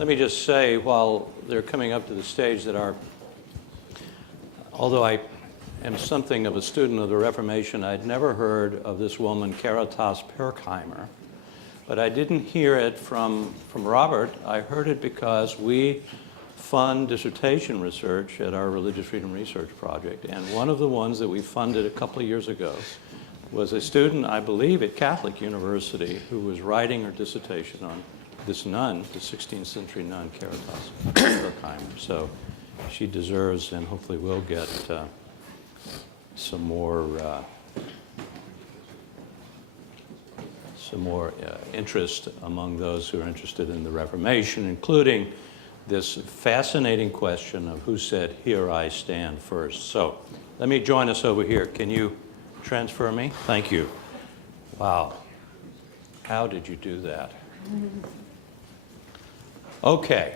Let me just say, while they're coming up to the stage, that although I am something of a student of the Reformation, I'd never heard of this woman, Caritas Pirkheimer. But I didn't hear it from Robert. I heard it because we fund dissertation research at our Religious Freedom Research Project. And one of the ones that we funded a couple of years ago was a student, I believe, at Catholic University who was writing her dissertation on this nun, the 16th century nun, Caritas Pirkheimer. So she deserves and hopefully will get some more interest among those who are interested in the Reformation, including this fascinating question of who said, "Here I stand first." So let me join us over here. Can you transfer me? Thank you. Wow. How did you do that? Okay.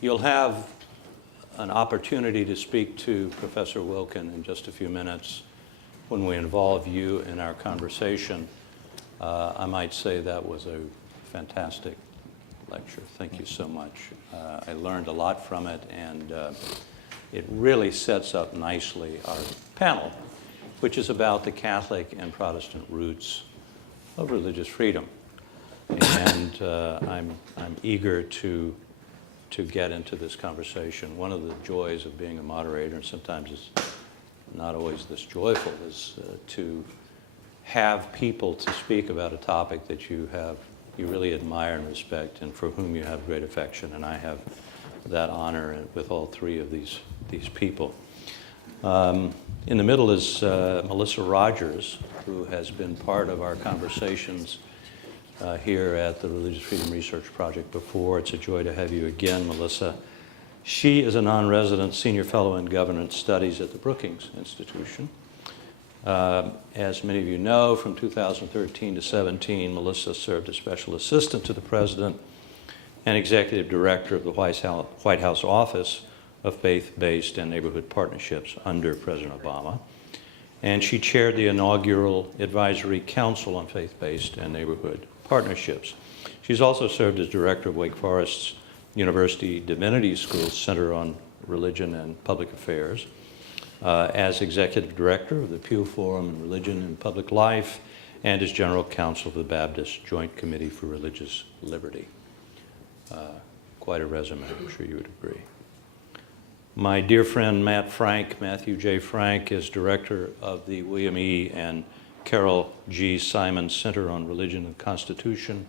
You'll have an opportunity to speak to Professor Wilkin in just a few minutes when we involve you in our conversation. I might say that was a fantastic lecture. Thank you so much. I learned a lot from it, and it really sets up nicely our panel, which is about the Catholic and Protestant roots of religious freedom. And I'm eager to get into this conversation. One of the joys of being a moderator, and sometimes it's not always this joyful, is to have people to speak about a topic that you really admire and respect, and for whom you have great affection. And I have that honor with all three of these people. In the middle is Melissa Rogers, who has been part of our conversations here at the Religious Freedom Research Project before. It's a joy to have you again, Melissa. She is a non-resident senior fellow in governance studies at the Brookings Institution. As many of you know, from 2013 to 17, Melissa served as special assistant to the president and executive director of the White House Office of Faith-Based and Neighborhood Partnerships under President Obama. And she chaired the inaugural Advisory Council on Faith-Based and Neighborhood Partnerships. She's also served as director of Wake Forest's University Divinity School's Center on Religion and Public Affairs, as executive director of the Pew Forum on Religion and Public Life, and as general counsel of the Baptist Joint Committee for Religious Liberty. Quite a resume, I'm sure you would agree. My dear friend Matthew J. Frank, is director of the William E. and Carol G. Simon Center on Religion and Constitution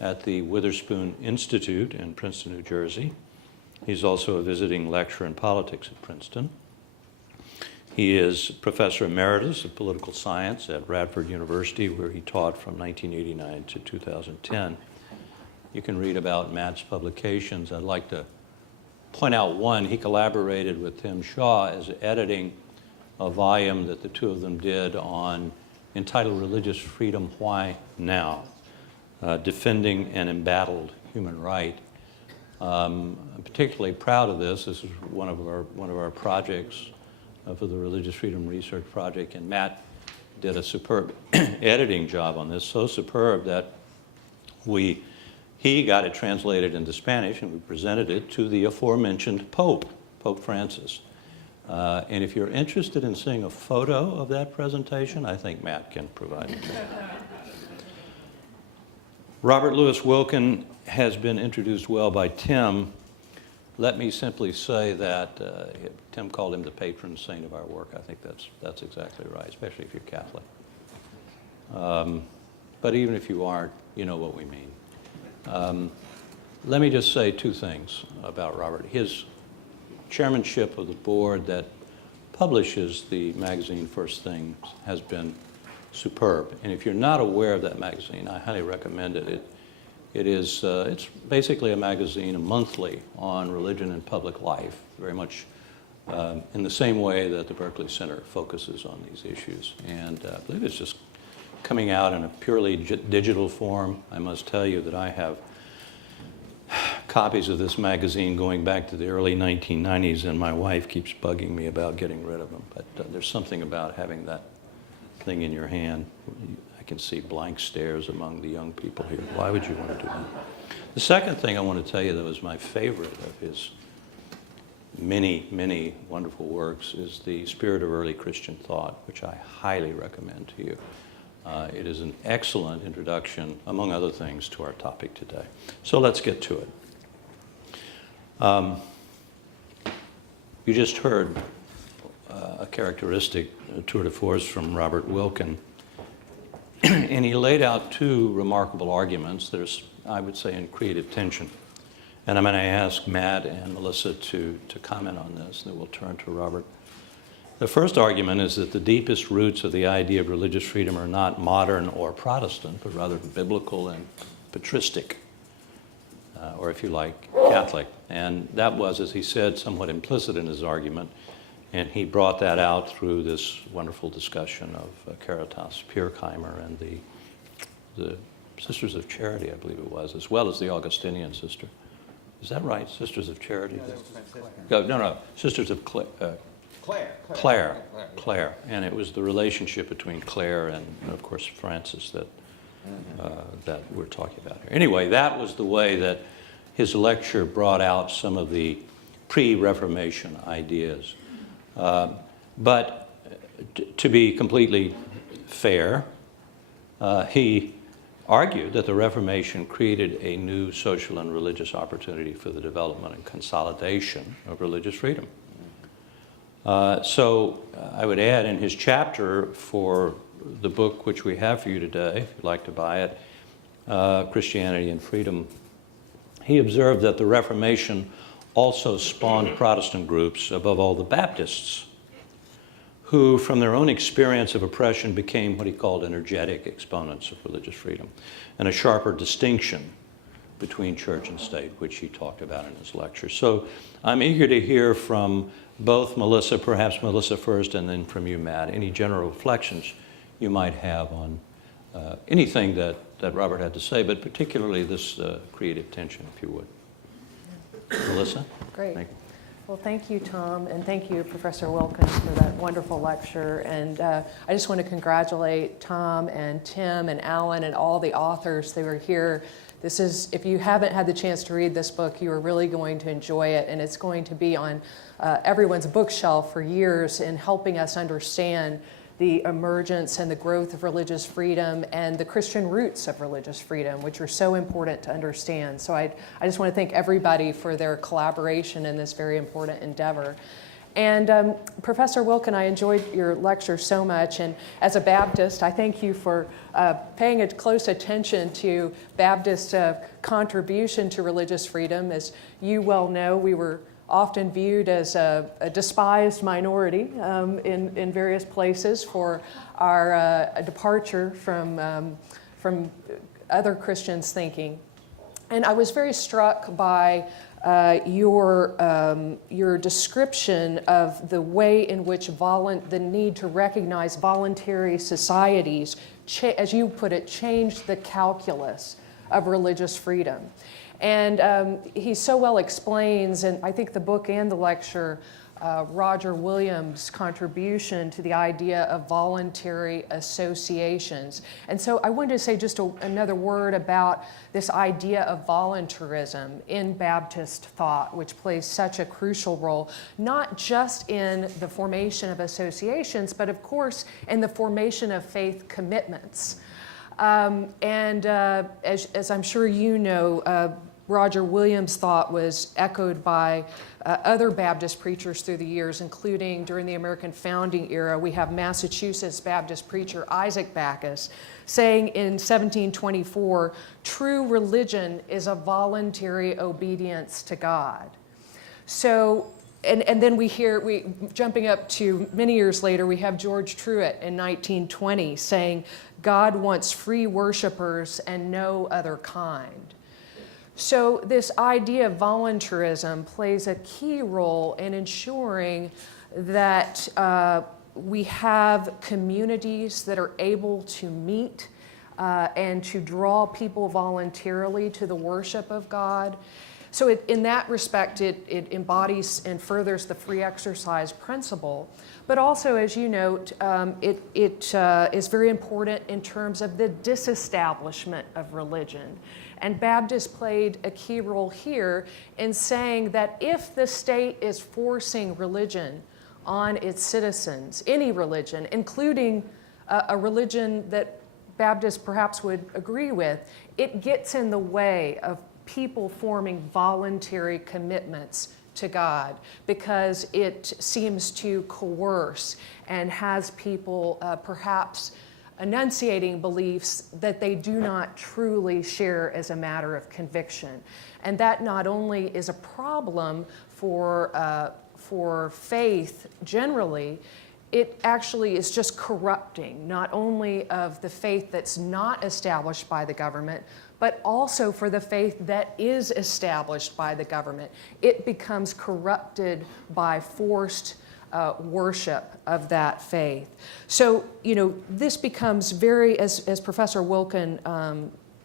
at the Witherspoon Institute in Princeton, New Jersey. He's also a visiting lecturer in politics at Princeton. He is professor emeritus of political science at Radford University, where he taught from 1989 to 2010. You can read about Matt's publications. I'd like to point out one. He collaborated with Tim Shaw as editing a volume that the two of them did entitled Religious Freedom, Why Now? Defending an Embattled Human Right. I'm particularly proud of this. This is one of our projects for the Religious Freedom Research Project, and Matt did a superb editing job on this, so superb that he got it translated into Spanish, and we presented it to the aforementioned Pope Francis. And if you're interested in seeing a photo of that presentation, I think Matt can provide it. Robert Louis Wilkin has been introduced well by Tim. Let me simply say that Tim called him the patron saint of our work. I think that's exactly right, especially if you're Catholic. But even if you aren't, you know what we mean. Let me just say two things about Robert. His chairmanship of the board that publishes the magazine First Things has been superb. And if you're not aware of that magazine, I highly recommend it. It's basically a magazine, a monthly, on religion and public life, very much in the same way that the Berkley Center focuses on these issues. And I believe it's just coming out in a purely digital form. I must tell you that I have copies of this magazine going back to the early 1990s, and my wife keeps bugging me about getting rid of them. But there's something about having that thing in your hand. I can see blank stares among the young people here. Why would you want to do that? The second thing I want to tell you that was my favorite of his many, many wonderful works is The Spirit of Early Christian Thought, which I highly recommend to you. It is an excellent introduction, among other things, to our topic today. So let's get to it. You just heard a characteristic tour de force from Robert Wilken, and he laid out two remarkable arguments that are, I would say, in creative tension. And I'm going to ask Matt and Melissa to comment on this, and then we'll turn to Robert. The first argument is that the deepest roots of the idea of religious freedom are not modern or Protestant, but rather biblical and patristic, or if you like, Catholic. And that was, as he said, somewhat implicit in his argument, and he brought that out through this wonderful discussion of Caritas Pirkheimer and the Sisters of Charity, I believe it was, as well as the Augustinian sister. Is that right? Sisters of Charity? No, Sisters of Clare. And it was the relationship between Clare and of course, Francis that we're talking about here. Anyway, that was the way that his lecture brought out some of the pre-Reformation ideas. But to be completely fair, he argued that the Reformation created a new social and religious opportunity for the development and consolidation of religious freedom. So I would add in his chapter for the book which we have for you today, if you'd like to buy it, Christianity and Freedom, he observed that the Reformation also spawned Protestant groups, above all the Baptists, who from their own experience of oppression became what he called energetic exponents of religious freedom, and a sharper distinction between church and state, which he talked about in his lecture. So I'm eager to hear from both Melissa, perhaps Melissa first, and then from you, Matt, any general reflections you might have on anything that Robert had to say, but particularly this creative tension, if you would. Melissa? Great. Thank you. Well, thank you, Tom, and thank you, Professor Wilkins, for that wonderful lecture. And I just want to congratulate Tom and Tim and Alan and all the authors that were here. This is, if you haven't had the chance to read this book, you are really going to enjoy it, and it's going to be on everyone's bookshelf for years in helping us understand the emergence and the growth of religious freedom and the Christian roots of religious freedom, which are so important to understand. So I just want to thank everybody for their collaboration in this very important endeavor. And Professor Wilken, I enjoyed your lecture so much, and as a Baptist, I thank you for paying a close attention to Baptist contribution to religious freedom. As you well know, we were often viewed as a despised minority in various places for our departure from other Christians' thinking. And I was very struck by your description of the way in which the need to recognize voluntary societies, as you put it, changed the calculus of religious freedom. And he so well explains, and I think the book and the lecture, Roger Williams' contribution to the idea of voluntary associations. And so I wanted to say just another word about this idea of voluntarism in Baptist thought, which plays such a crucial role, not just in the formation of associations, but of course in the formation of faith commitments. As I'm sure you know, Roger Williams' thought was echoed by other Baptist preachers through the years, including during the American founding era. We have Massachusetts Baptist preacher Isaac Backus saying in 1724, "True religion is a voluntary obedience to God." So, and then jumping up to many years later, we have George Truett in 1920 saying, "God wants free worshipers and no other kind." So this idea of voluntarism plays a key role in ensuring that we have communities that are able to meet and to draw people voluntarily to the worship of God. So in that respect, it embodies and furthers the free exercise principle. But also, as you note, it is very important in terms of the disestablishment of religion. And Baptists played a key role here in saying that if the state is forcing religion on its citizens, any religion, including a religion that Baptists perhaps would agree with, it gets in the way of people forming voluntary commitments to God because it seems to coerce and has people perhaps enunciating beliefs that they do not truly share as a matter of conviction. And that not only is a problem for faith generally, it actually is just corrupting not only of the faith that's not established by the government, but also for the faith that is established by the government. It becomes corrupted by forced worship of that faith. So, this becomes very, as Professor Wilkin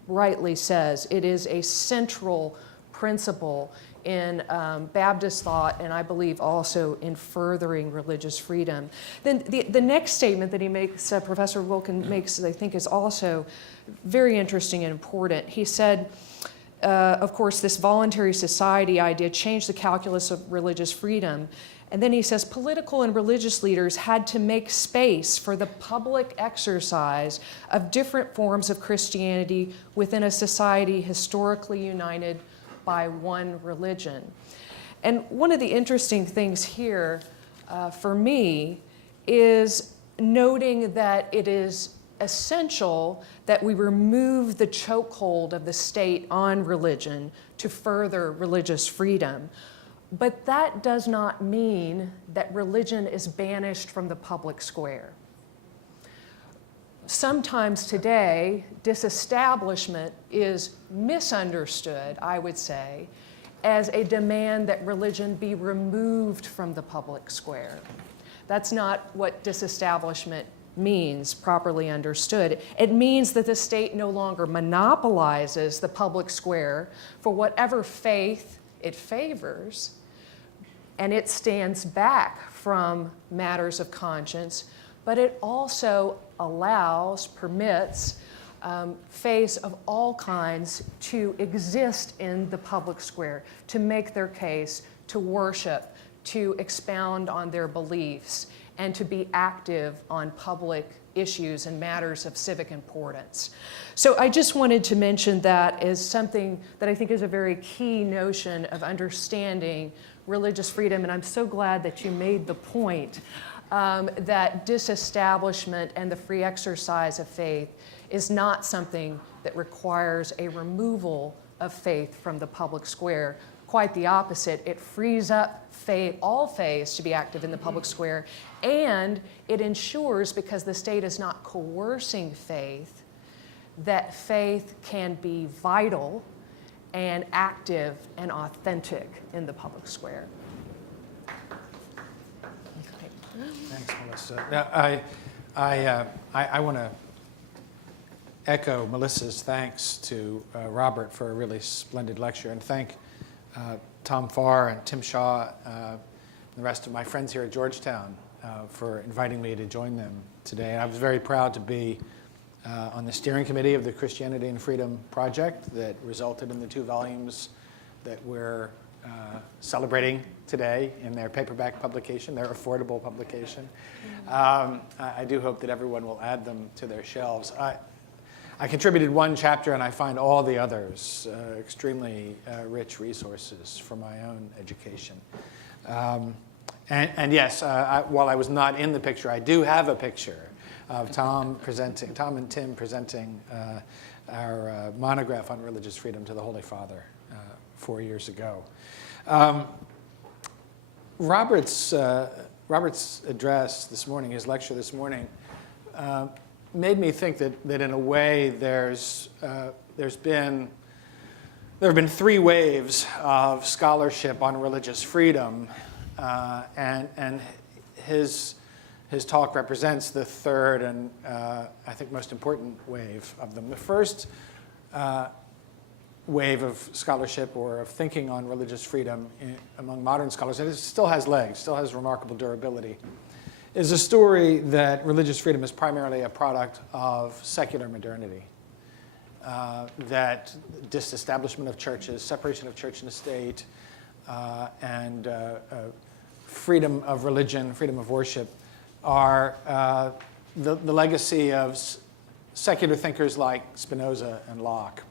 rightly says, it is a central principle in Baptist thought, and I believe also in furthering religious freedom. Then the next statement that he makes, Professor Wilkin makes, I think is also very interesting and important. He said, of course, this voluntary society idea changed the calculus of religious freedom. And then he says, political and religious leaders had to make space for the public exercise of different forms of Christianity within a society historically united by one religion. And one of the interesting things here for me is noting that it is essential that we remove the chokehold of the state on religion to further religious freedom. But that does not mean that religion is banished from the public square. Sometimes today, disestablishment is misunderstood, I would say, as a demand that religion be removed from the public square. That's not what disestablishment means, properly understood. It means that the state no longer monopolizes the public square for whatever faith it favors, and it stands back from matters of conscience, but it also allows, permits, faiths of all kinds to exist in the public square, to make their case, to worship, to expound on their beliefs, and to be active on public issues and matters of civic importance. So I just wanted to mention that as something that I think is a very key notion of understanding religious freedom, and I'm so glad that you made the point that disestablishment and the free exercise of faith is not something that requires a removal of faith from the public square. Quite the opposite. It frees up faith, all faiths to be active in the public square, and it ensures, because the state is not coercing faith, that faith can be vital and active and authentic in the public square. Thanks, Melissa. Now, I want to echo Melissa's thanks to Robert for a really splendid lecture, and thank Tom Farr and Tim Shaw and the rest of my friends here at Georgetown for inviting me to join them today. And I was very proud to be on the steering committee of the Christianity and Freedom Project that resulted in the 2 volumes that we're celebrating today in their paperback publication, their affordable publication. I do hope that everyone will add them to their shelves. I contributed 1 chapter, and I find all the others extremely rich resources for my own education. And yes, while I was not in the picture, I do have a picture of Tom and Tim presenting our monograph on religious freedom to the Holy Father 4 years ago. Robert's address this morning, his lecture this morning, made me think that in a way there have been 3 waves of scholarship on religious freedom, and his his talk represents the third and I think most important wave of them. The first wave of scholarship or of thinking on religious freedom among modern scholars, and it still has legs, still has remarkable durability, is a story that religious freedom is primarily a product of secular modernity. That disestablishment of churches, separation of church and state, and freedom of religion, freedom of worship are the legacy of secular thinkers like Spinoza and Locke,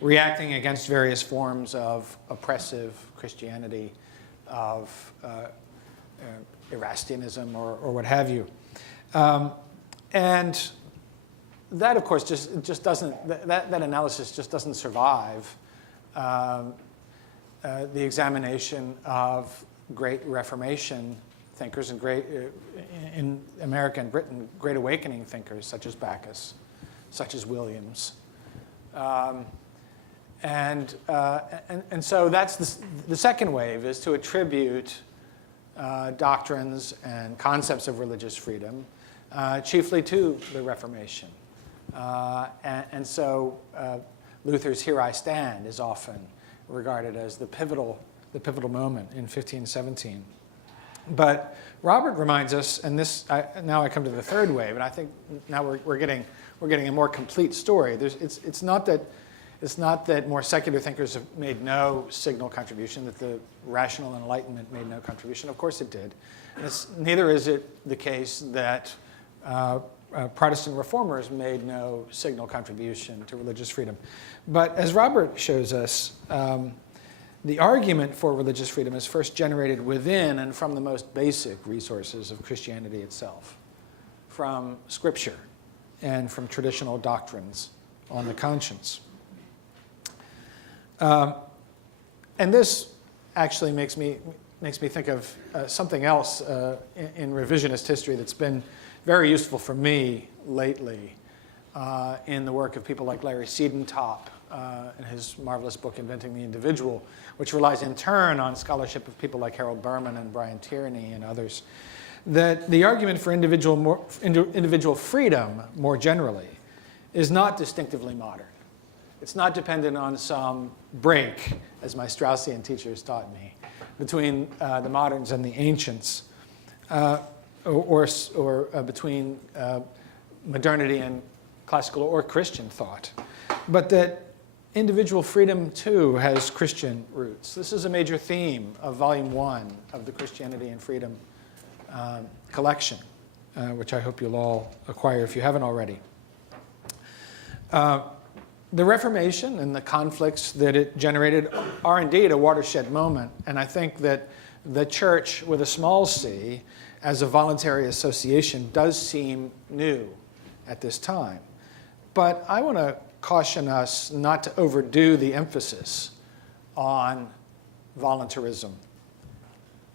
reacting against various forms of oppressive Christianity, of Erastianism or what have you. And that, of course, just doesn't, that analysis just doesn't survive the examination of great Reformation thinkers and in America and Britain, Great Awakening thinkers such as Backus, such as Williams. And so that's the second wave, is to attribute doctrines and concepts of religious freedom chiefly to the Reformation. And so Luther's "Here I Stand" is often regarded as the pivotal moment in 1517. But Robert reminds us, and now I come to the third wave, and I think now we're getting a more complete story. It's not that more secular thinkers have made no signal contribution, that the rational Enlightenment made no contribution. Of course it did. Neither is it the case that Protestant reformers made no signal contribution to religious freedom. But as Robert shows us, the argument for religious freedom is first generated within and from the most basic resources of Christianity itself, from Scripture and from traditional doctrines on the conscience. And this actually makes me think of something else in revisionist history that's been very useful for me lately in the work of people like Larry Siedentop in his marvelous book, Inventing the Individual, which relies in turn on scholarship of people like Harold Berman and Brian Tierney and others, that the argument for individual freedom more generally is not distinctively modern. It's not dependent on some break, as my Straussian teachers taught me, between the moderns and the ancients, or between modernity and classical or Christian thought, but that individual freedom, too, has Christian roots. This is a major theme of Volume 1 of the Christianity and Freedom collection, which I hope you'll all acquire if you haven't already. The Reformation and the conflicts that it generated are indeed a watershed moment, and I think that the church with a small c as a voluntary association does seem new at this time. But I want to caution us not to overdo the emphasis on voluntarism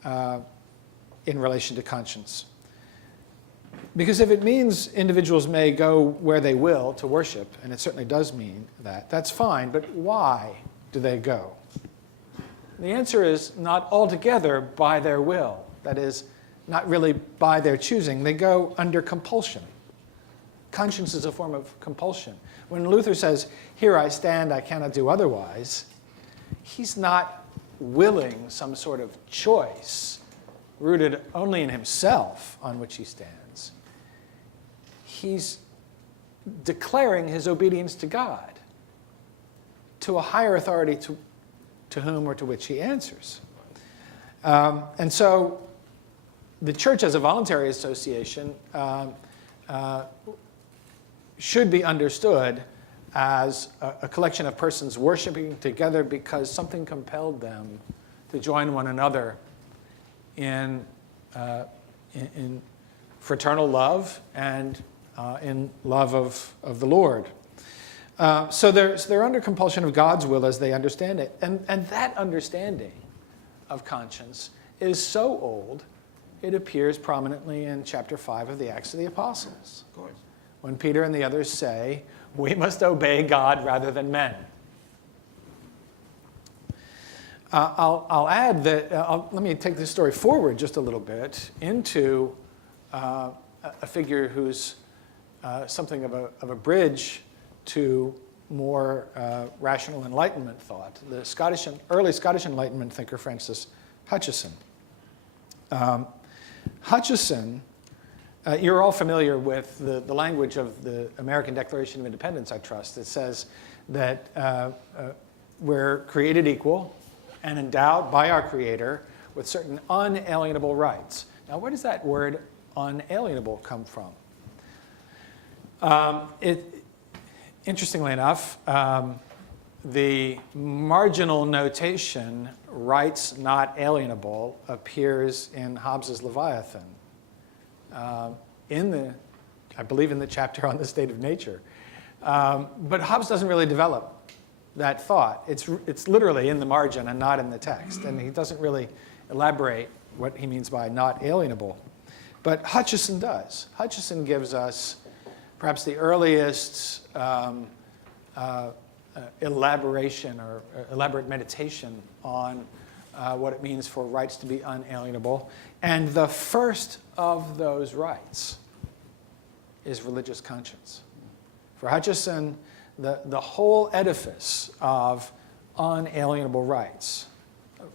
in relation to conscience. Because if it means individuals may go where they will to worship, and it certainly does mean that, that's fine, but why do they go? The answer is not altogether by their will. That is, not really by their choosing. They go under compulsion. Conscience is a form of compulsion. When Luther says, "Here I stand, I cannot do otherwise," he's not willing some sort of choice rooted only in himself on which he stands. He's declaring his obedience to God, to a higher authority to whom or to which he answers. And so the church as a voluntary association should be understood as a collection of persons worshiping together because something compelled them to join one another in fraternal love and in love of the Lord. So they're under compulsion of God's will as they understand it. And that understanding of conscience is so old, it appears prominently in chapter 5 of the Acts of the Apostles. Of course. When Peter and the others say, we must obey God rather than men. I'll add that, let me take this story forward just a little bit into a figure who's something of a bridge to more rational Enlightenment thought, the early Scottish Enlightenment thinker Francis Hutcheson. Hutcheson, you're all familiar with the language of the American Declaration of Independence, I trust. It says that we're created equal and endowed by our Creator with certain unalienable rights. Now, where does that word unalienable come from? Interestingly enough, the marginal notation, rights not alienable, appears in Hobbes's Leviathan, I believe in the chapter on the state of nature. But Hobbes doesn't really develop that thought. It's literally in the margin and not in the text, and he doesn't really elaborate what he means by not alienable. But Hutcheson does. Hutcheson gives us perhaps the earliest elaboration or elaborate meditation on what it means for rights to be unalienable. And the first of those rights is religious conscience. For Hutcheson, the whole edifice of unalienable rights,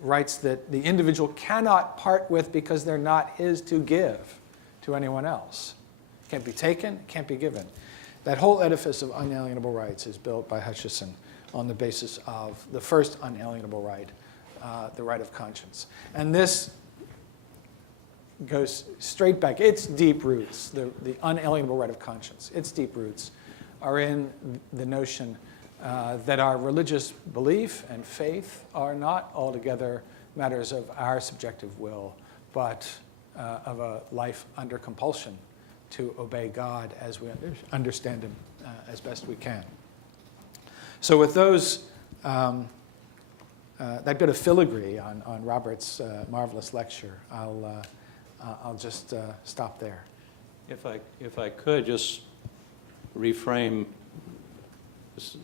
rights that the individual cannot part with because they're not his to give to anyone else. Can't be taken, can't be given. That whole edifice of unalienable rights is built by Hutcheson on the basis of the first unalienable right, the right of conscience. And this goes straight back. Its deep roots, the unalienable right of conscience, its deep roots are in the notion that our religious belief and faith are not altogether matters of our subjective will, but of a life under compulsion to obey God as we understand Him as best we can. So with those, that bit of filigree on Robert's marvelous lecture, I'll just stop there. If I could just reframe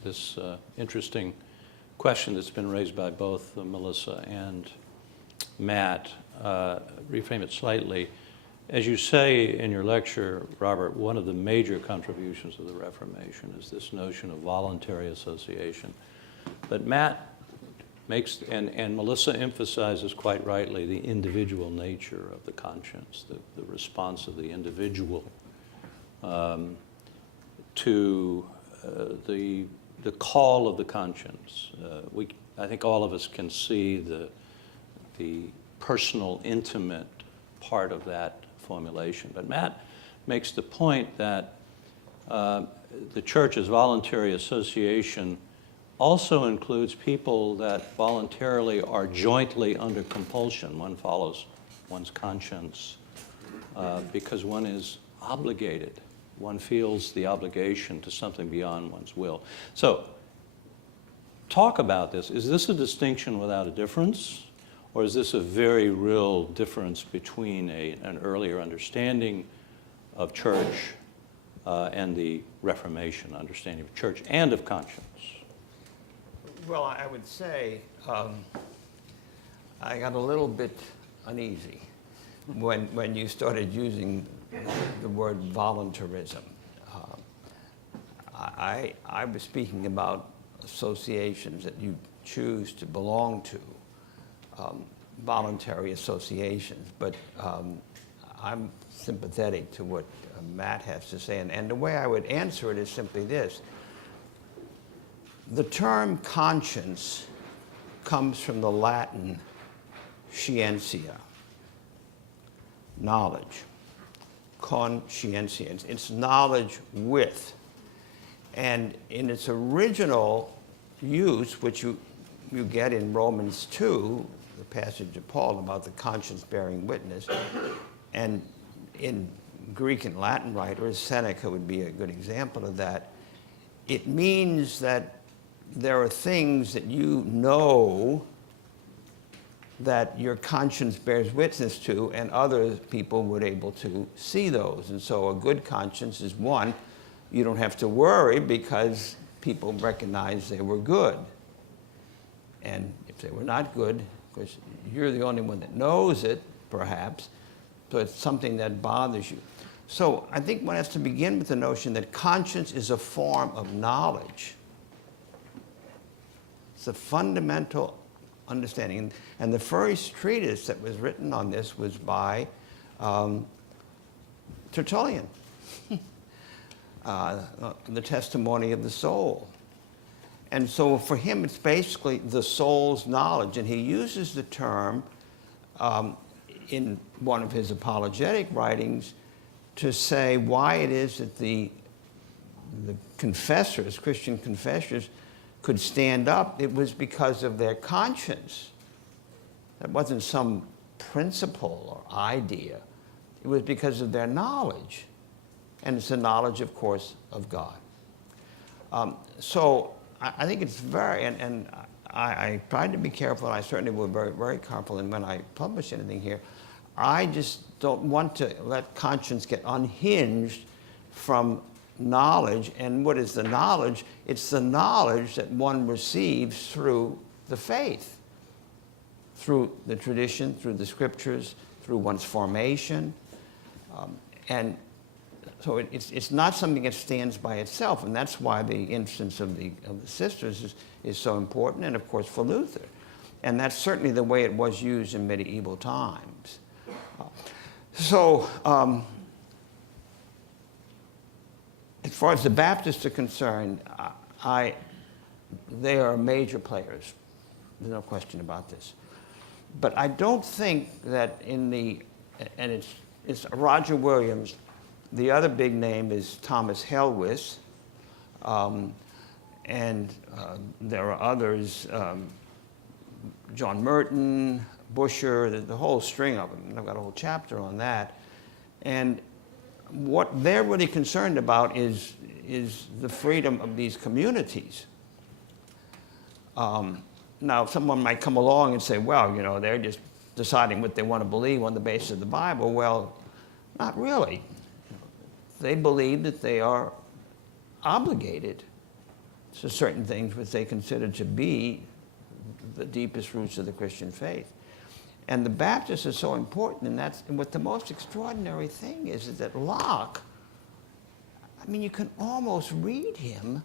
this interesting question that's been raised by both Melissa and Matt, reframe it slightly. As you say in your lecture, Robert, one of the major contributions of the Reformation is this notion of voluntary association. But Matt makes, and Melissa emphasizes quite rightly, the individual nature of the conscience, the response of the individual to the call of the conscience. I think all of us can see the personal, intimate part of that formulation. But Matt makes the point that the church's voluntary association also includes people that voluntarily are jointly under compulsion. One follows one's conscience because one is obligated. One feels the obligation to something beyond one's will. So, talk about this. Is this a distinction without a difference? Or is this a very real difference between an earlier understanding of church and the Reformation understanding of church and of conscience? Well, I would say I got a little bit uneasy when you started using the word voluntarism. I was speaking about associations that you choose to belong to. Voluntary associations, but I'm sympathetic to what Matt has to say, and the way I would answer it is simply this. The term conscience comes from the Latin scientia, knowledge, conscientia. It's knowledge with, and in its original use, which you get in Romans 2, the passage of Paul about the conscience bearing witness, and in Greek and Latin writers, Seneca would be a good example of that. It means that there are things that you know that your conscience bears witness to, and other people would able to see those. And so a good conscience is one, you don't have to worry because people recognize they were good. And if say we're not good because you're the only one that knows it, perhaps, so it's something that bothers you. So I think one has to begin with the notion that conscience is a form of knowledge. It's a fundamental understanding. And the first treatise that was written on this was by Tertullian, The Testimony of the Soul. And so for him, it's basically the soul's knowledge. And he uses the term in one of his apologetic writings to say why it is that the confessors, Christian confessors, could stand up. It was because of their conscience. That wasn't some principle or idea. It was because of their knowledge. And it's the knowledge, of course, of God. So I think it's very, and I tried to be careful, and I certainly will be very, very careful, and when I publish anything here, I just don't want to let conscience get unhinged from knowledge. And what is the knowledge? It's the knowledge that one receives through the faith, through the tradition, through the scriptures, through one's formation. And so it's not something that stands by itself, and that's why the instance of the sisters is so important, and of course for Luther. And that's certainly the way it was used in medieval times. As far as the Baptists are concerned, they are major players. There's no question about this. But I don't think that and it's Roger Williams. The other big name is Thomas Helwys. And there are others, John Merton, Busher, the whole string of them. I've got a whole chapter on that. And what they're really concerned about is the freedom of these communities. Now, someone might come along and say, well, you know, they're just deciding what they want to believe on the basis of the Bible. Well, not really. They believe that they are obligated to certain things which they consider to be the deepest roots of the Christian faith. And the Baptists are so important, and what the most extraordinary thing is that Locke, I mean, you can almost read him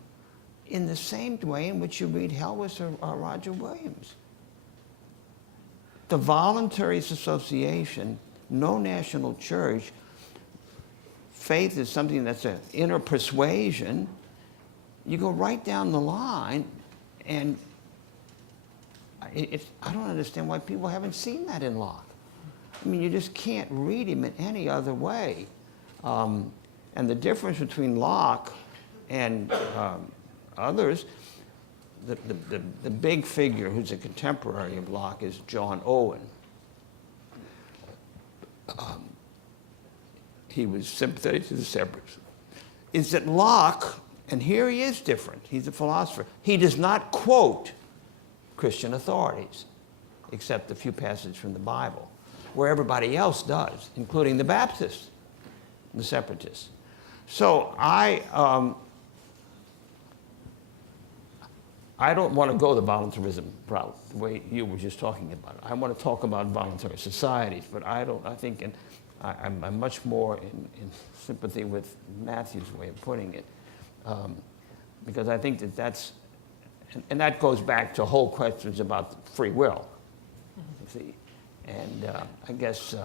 in the same way in which you read Helwys or Roger Williams. The voluntary association, no national church, faith is something that's an inner persuasion. You go right down the line, and I don't understand why people haven't seen that in Locke. I mean, you just can't read him in any other way. And the difference between Locke and others, the big figure who's a contemporary of Locke is John Owen. He was sympathetic to the separates. Is that Locke, and here he is different, he's a philosopher, he does not quote Christian authorities, except a few passages from the Bible, where everybody else does, including the Baptists, the separatists. So I don't want to go the voluntarism route, the way you were just talking about it. I want to talk about voluntary societies, but I think, and I'm much more in sympathy with Matthew's way of putting it, because I think that's, and that goes back to whole questions about free will. See? And I guess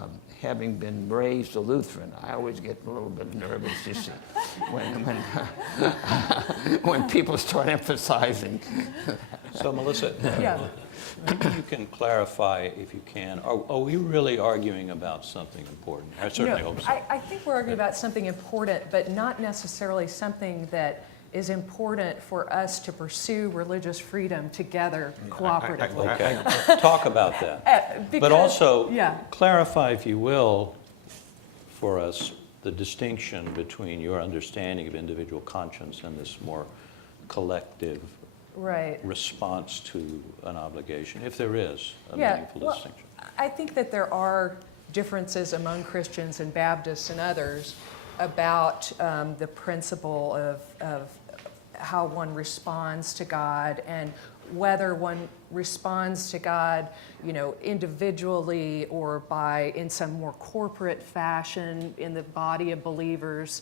having been raised a Lutheran, I always get a little bit nervous, you see, when people start emphasizing. So, Melissa, Yeah. maybe you can clarify, if you can, are we really arguing about something important? I certainly hope so. I think we're arguing about something important, but not necessarily something that is important for us to pursue religious freedom together cooperatively. Okay, talk about that. But also, clarify, if you will, for us, the distinction between your understanding of individual conscience and this more collective response to an obligation, if there is a meaningful distinction. I think that there are differences among Christians and Baptists and others about the principle of how one responds to God. And whether one responds to God, individually or in some more corporate fashion in the body of believers.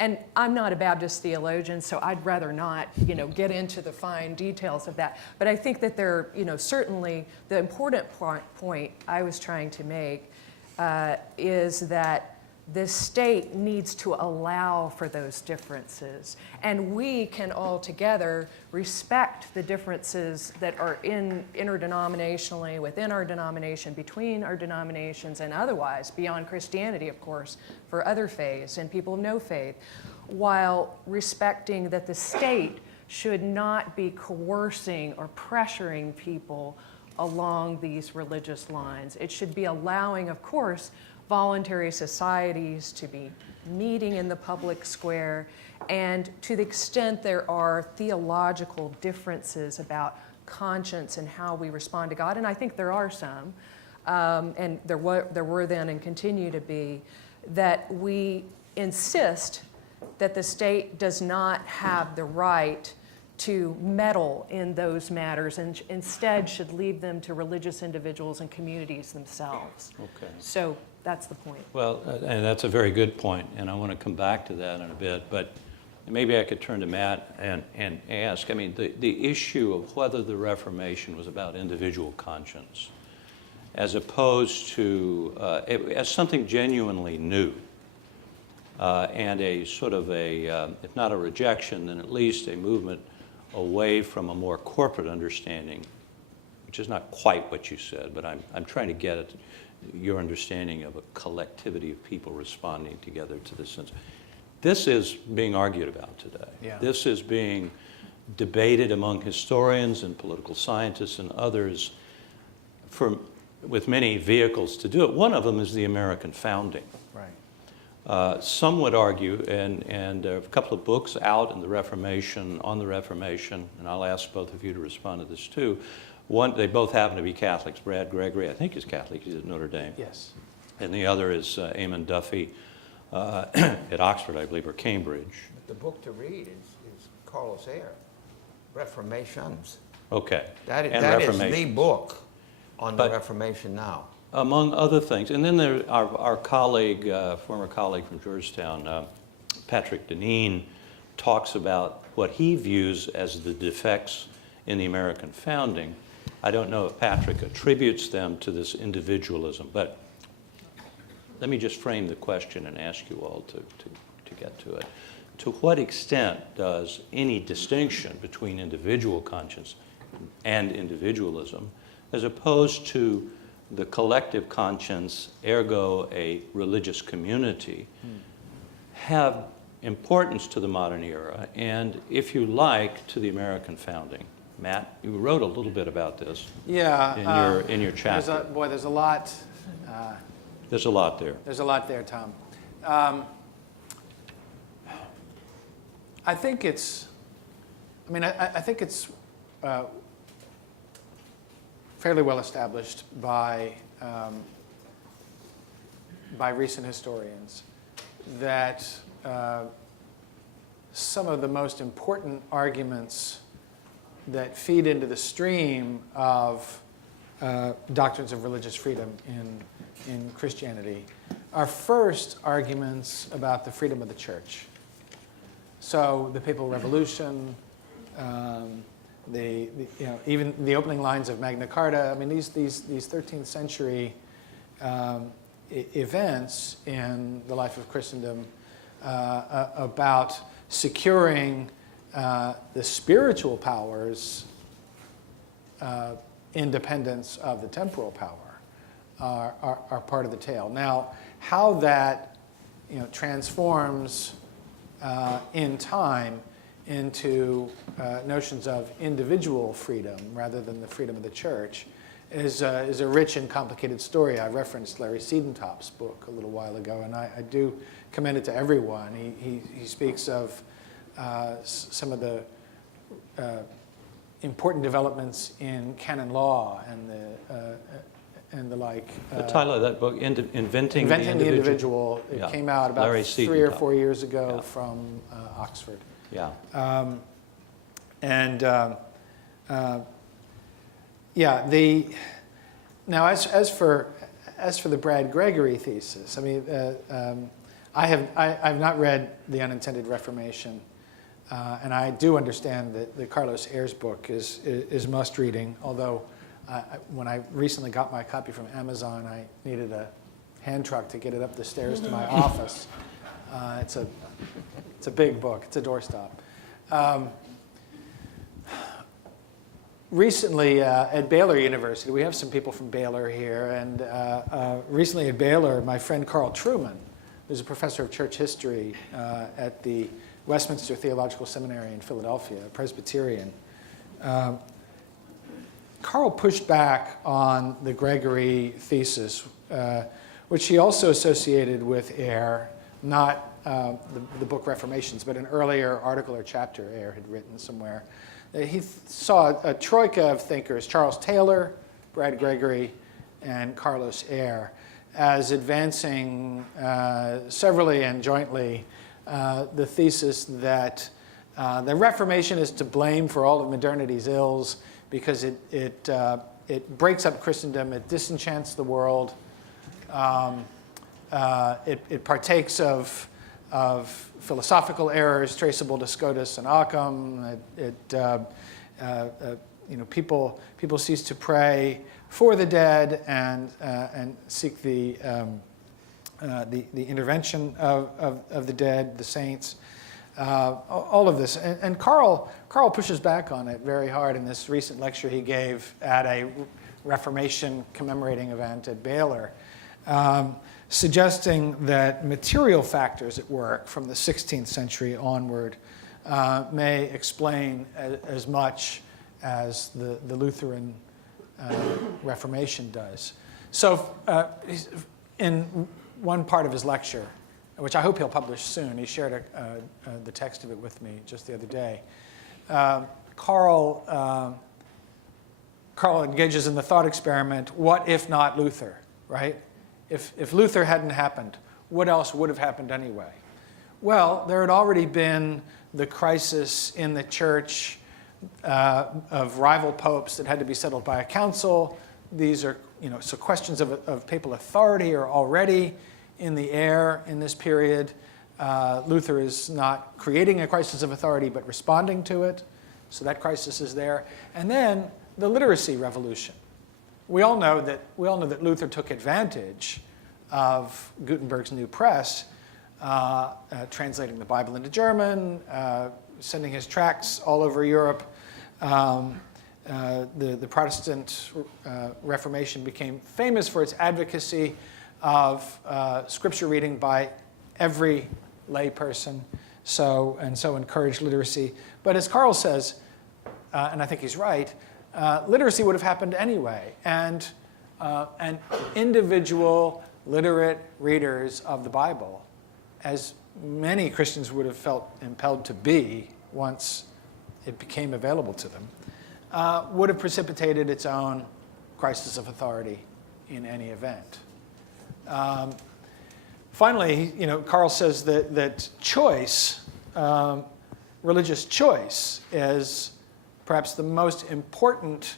And I'm not a Baptist theologian, so I'd rather not, get into the fine details of that. But I think that certainly the important point I was trying to make is that the state needs to allow for those differences. And we can all together respect the differences that are interdenominationally, within our denomination, between our denominations, and otherwise, beyond Christianity, of course, for other faiths and people of no faith, while respecting that the state should not be coercing or pressuring people along these religious lines. It should be allowing, of course, voluntary societies to be meeting in the public square, and to the extent there are theological differences about conscience and how we respond to God, and I think there are some, and there were then and continue to be, that we insist that the state does not have the right to meddle in those matters and instead should leave them to religious individuals and communities themselves. Okay. So that's the point. Well, and that's a very good point, and I want to come back to that in a bit, but maybe I could turn to Matt and ask, the issue of whether the Reformation was about individual conscience as opposed to, as something genuinely new, and a sort of if not a rejection, then at least a movement away from a more corporate understanding, which is not quite what you said, but I'm trying to get at your understanding of a collectivity of people responding together to this sense. This is being argued about today. Yeah. This is being debated among historians and political scientists and others with many vehicles to do it. One of them is the American founding. Right. Some would argue, and there are a couple of books out on the Reformation, and I'll ask both of you to respond to this too. One, they both happen to be Catholics. Brad Gregory, I think, is Catholic. He's at Notre Dame. Yes. And the other is Eamon Duffy at Oxford, I believe, or Cambridge. The book to read is Carlos Eyre, Reformations. Okay. That is the book on the Reformation now. Among other things. And then there, our colleague, former colleague from Georgetown, Patrick Deneen, talks about what he views as the defects in the American founding. I don't know if Patrick attributes them to this individualism, but let me just frame the question and ask you all to get to it. To what extent does any distinction between individual conscience and individualism, as opposed to the collective conscience, ergo a religious community, have importance to the modern era, and if you like, to the American founding? Matt, you wrote a little bit about this in your chapter. There's a lot. There's a lot there. There's a lot there, Tom. I think it's fairly well established by recent historians that some of the most important arguments that feed into the stream of doctrines of religious freedom in Christianity are first arguments about the freedom of the church. So the Papal Revolution, even the opening lines of Magna Carta. These 13th century events in the life of Christendom about securing the spiritual powers' independence of the temporal power are part of the tale. Now, how that transforms in time into notions of individual freedom rather than the freedom of the church is a rich and complicated story. I referenced Larry Siedentop's book a little while ago, and I do commend it to everyone. He speaks of some of the important developments in canon law and the like. The title of that book, Inventing the Individual. It came out about Larry 3 or 4 years ago Yeah. from Oxford. Yeah. Yeah, now as for the Brad Gregory thesis, I mean, I have not read The Unintended Reformation, and I do understand that the Carlos Ayres book is must reading. Although when I recently got my copy from Amazon, I needed a hand truck to get it up the stairs to my office. It's a big book. It's a doorstop. Recently at Baylor University, we have some people from Baylor here, and recently at Baylor, my friend Carl Truman, who's a professor of church history at the Westminster Theological Seminary in Philadelphia, a Presbyterian. Carl pushed back on the Gregory thesis, which he also associated with Ayres, not the book Reformations, but an earlier article or chapter Ayres had written somewhere. He saw a troika of thinkers, Charles Taylor, Brad Gregory, and Carlos Ayres, as advancing severally and jointly the thesis that the Reformation is to blame for all of modernity's ills because it breaks up Christendom, it disenchants the world, it partakes of philosophical errors traceable to Scotus and Occam. People cease to pray for the dead and seek the intervention of the dead, the saints. All of this, and Carl pushes back on it very hard in this recent lecture he gave at a Reformation commemorating event at Baylor. Suggesting that material factors at work from the 16th century onward may explain as much as the Lutheran Reformation does. So in one part of his lecture, which I hope he'll publish soon, he shared the text of it with me just the other day, Carl engages in the thought experiment, what if not Luther, right? If Luther hadn't happened, what else would have happened anyway? Well, there had already been the crisis in the church of rival popes that had to be settled by a council. These are, so questions of papal authority are already in the air in this period. Luther is not creating a crisis of authority, but responding to it. So that crisis is there. And then the literacy revolution. We all know that Luther took advantage of Gutenberg's new press, translating the Bible into German, sending his tracts all over Europe. The Protestant Reformation became famous for its advocacy of scripture reading by every lay person, so encouraged literacy. But as Carl says, and I think he's right, literacy would have happened anyway, and individual literate readers of the Bible, as many Christians would have felt impelled to be once it became available to them, would have precipitated its own crisis of authority in any event. Finally, Carl says that choice, religious choice, is perhaps the most important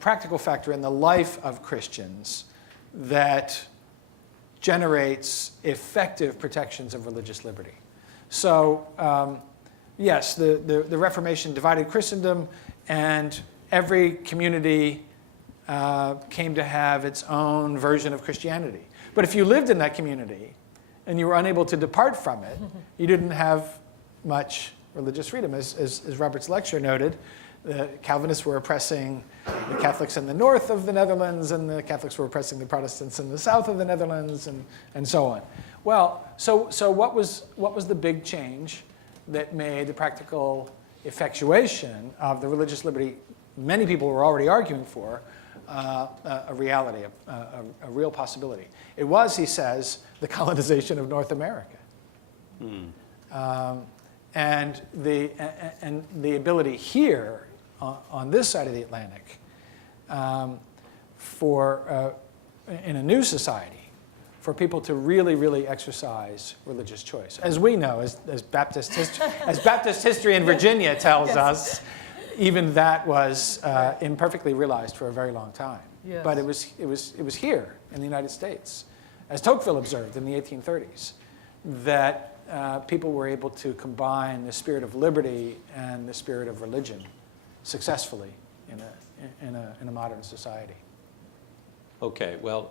practical factor in the life of Christians that generates effective protections of religious liberty. So, yes, the Reformation divided Christendom, and every community came to have its own version of Christianity. But if you lived in that community and you were unable to depart from it, you didn't have much religious freedom. As Robert's lecture noted, the Calvinists were oppressing the Catholics in the north of the Netherlands, and the Catholics were oppressing the Protestants in the south of the Netherlands, and so on. Well, so what was the big change that made the practical effectuation of the religious liberty many people were already arguing for a reality, a real possibility? It was, he says, the colonization of North America. And the ability here, on this side of the Atlantic, in a new society, for people to really, really exercise religious choice. As we know, as Baptist history in Virginia tells us, even that was imperfectly realized for a very long time. Yes. But it was here in the United States, as Tocqueville observed in the 1830s, that people were able to combine the spirit of liberty and the spirit of religion successfully in a modern society. Okay, well,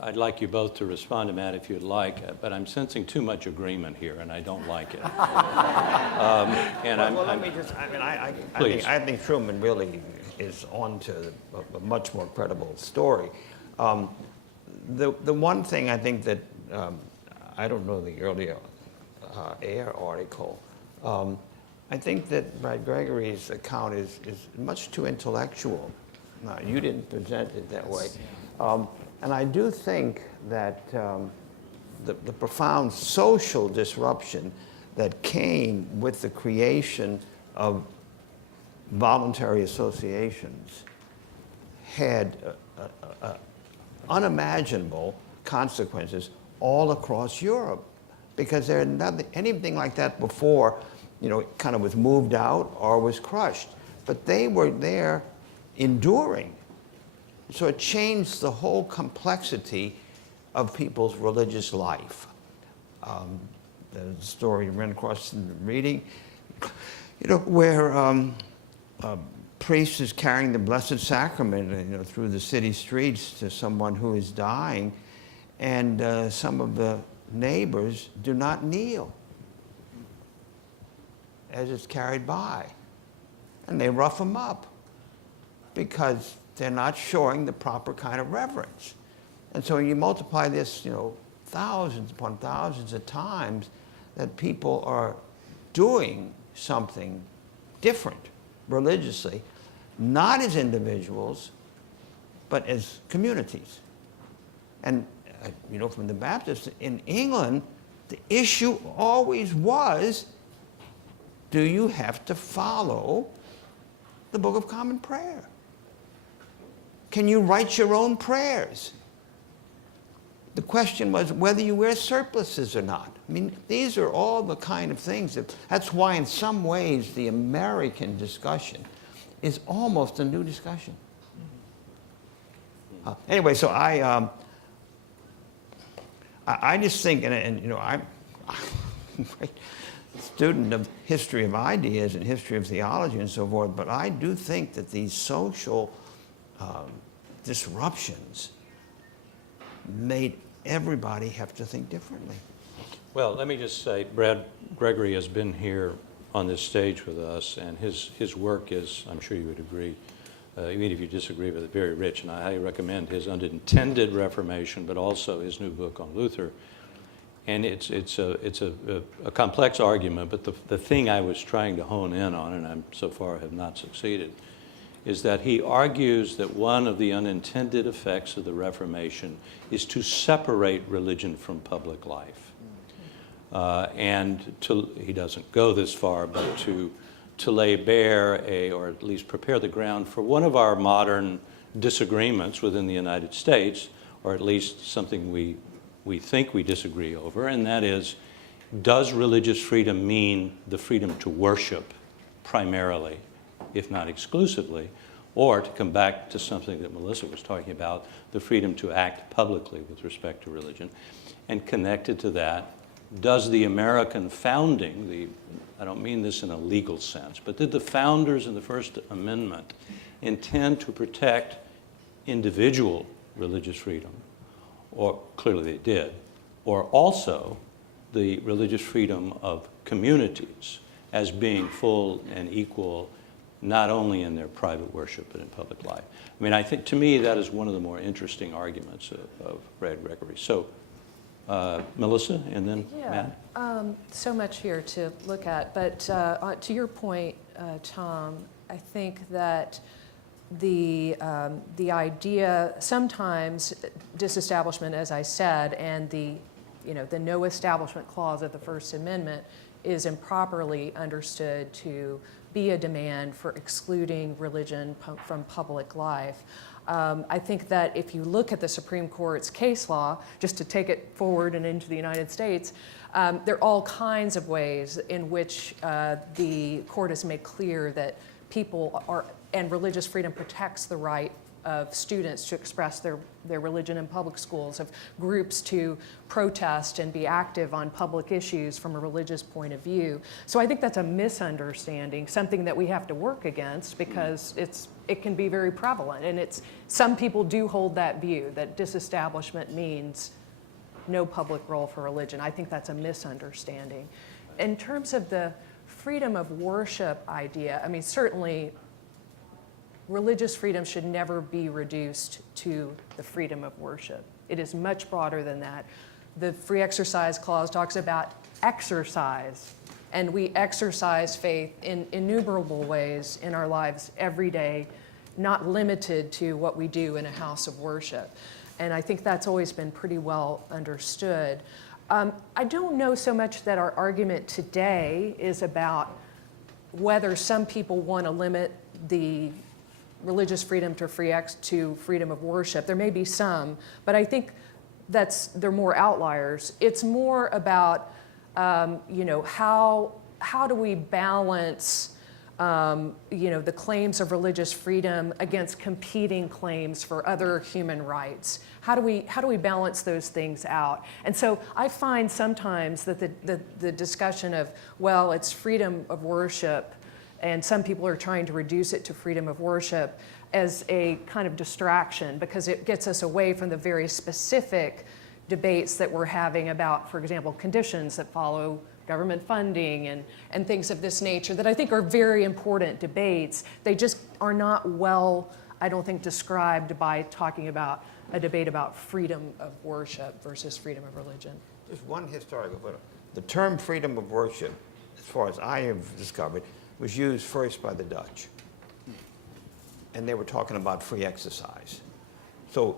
I'd like you both to respond to Matt if you'd like, but I'm sensing too much agreement here, and I don't like it. Let me just, I think Truman really is on to a much more credible story. The one thing I think that, I don't know the earlier Air article, I think that Brad Gregory's account is much too intellectual. No, you didn't present it that way. And I do think that the profound social disruption that came with the creation of voluntary associations had unimaginable consequences all across Europe, because there had nothing, anything like that before, it kind of was moved out or was crushed. But they were there enduring. So it changed the whole complexity of people's religious life. The story you ran across in the reading, where a priest is carrying the Blessed Sacrament, through the city streets to someone who is dying, and some of the neighbors do not kneel as it's carried by, and they rough them up because they're not showing the proper kind of reverence. And so you multiply this, thousands upon thousands of times that people are doing something different religiously, not as individuals, but as communities. And, from the Baptists in England, the issue always was, do you have to follow the Book of Common Prayer? Can you write your own prayers? The question was whether you wear surplices or not. These are all the kind of things that's why in some ways the American discussion is almost a new discussion. Anyway, so I just think, and I'm a great student of history of ideas and history of theology and so forth, but I do think that these social disruptions made everybody have to think differently. Well, let me just say, Brad Gregory has been here on this stage with us, and his work is, I'm sure you would agree, even if you disagree with it, very rich, and I highly recommend his Unintended Reformation, but also his new book on Luther. And it's a complex argument, but the thing I was trying to hone in on, and I so far have not succeeded, is that he argues that one of the unintended effects of the Reformation is to separate religion from public life. He doesn't go this far, but to lay bare or at least prepare the ground for one of our modern disagreements within the United States, or at least something we think we disagree over, and that is, does religious freedom mean the freedom to worship primarily, if not exclusively, or, to come back to something that Melissa was talking about, the freedom to act publicly with respect to religion? And connected to that, does the American founding, I don't mean this in a legal sense, but did the founders in the First Amendment intend to protect individual religious freedom? Or clearly they did. Or also the religious freedom of communities as being full and equal, not only in their private worship, but in public life. I think, to me, that is one of the more interesting arguments of Brad Gregory. So, Melissa, and then Matt? So much here to look at, but to your point, Tom, I think that the idea, sometimes disestablishment, as I said, and the no establishment clause of the First Amendment is improperly understood to be a demand for excluding religion from public life. I think that if you look at the Supreme Court's case law, just to take it forward and into the United States, there are all kinds of ways in which the court has made clear that people are, and religious freedom protects the right of students to express their religion in public schools, of groups to protest and be active on public issues from a religious point of view. So I think that's a misunderstanding, something that we have to work against, because it can be very prevalent. And some people do hold that view, that disestablishment means no public role for religion. I think that's a misunderstanding. In terms of the freedom of worship idea, I mean, certainly religious freedom should never be reduced to the freedom of worship. It is much broader than that. The Free Exercise Clause talks about exercise, and we exercise faith in innumerable ways in our lives every day, not limited to what we do in a house of worship. And I think that's always been pretty well understood. I don't know so much that our argument today is about whether some people want to limit the religious freedom to freedom of worship. There may be some, but I think they're more outliers. It's more about how do we balance the claims of religious freedom against competing claims for other human rights. How do we balance those things out? And so I find sometimes that the discussion of, well, it's freedom of worship, and some people are trying to reduce it to freedom of worship, as a kind of distraction, because it gets us away from the very specific debates that we're having about, for example, conditions that follow government funding and things of this nature that I think are very important debates. They just are not well, I don't think, described by talking about a debate about freedom of worship versus freedom of religion. Just one historical footnote. The term freedom of worship, as far as I have discovered, was used first by the Dutch. And they were talking about free exercise. So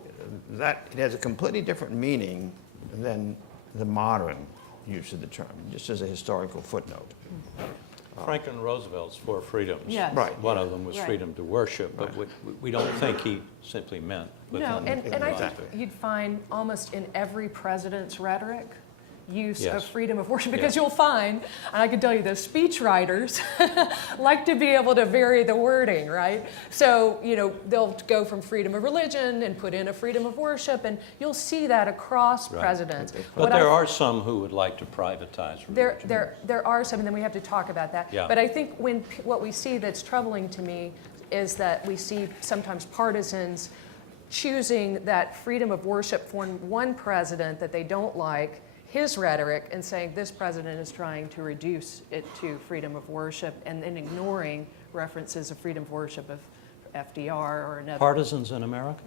that it has a completely different meaning than the modern use of the term, just as a historical footnote. Franklin Roosevelt's four freedoms. Yes. Right. One of them was Right. freedom to worship, but we don't think he simply meant No, within and I Exactly. think you'd find almost in every president's rhetoric use Yes. of freedom of worship, because Yes. you'll find, and I can tell you the speech writers like to be able to vary the wording, right? So, they'll go from freedom of religion and put in a freedom of worship, and you'll see that across Right. presidents. But What there I- are some who would like to privatize religion. There are some, and then we have to talk about that. Yeah. But I think what we see that's troubling to me is that we see sometimes partisans choosing that freedom of worship for one president that they don't like, his rhetoric, and saying this president is trying to reduce it to freedom of worship, and then ignoring references of freedom of worship of FDR or another. Partisans in America?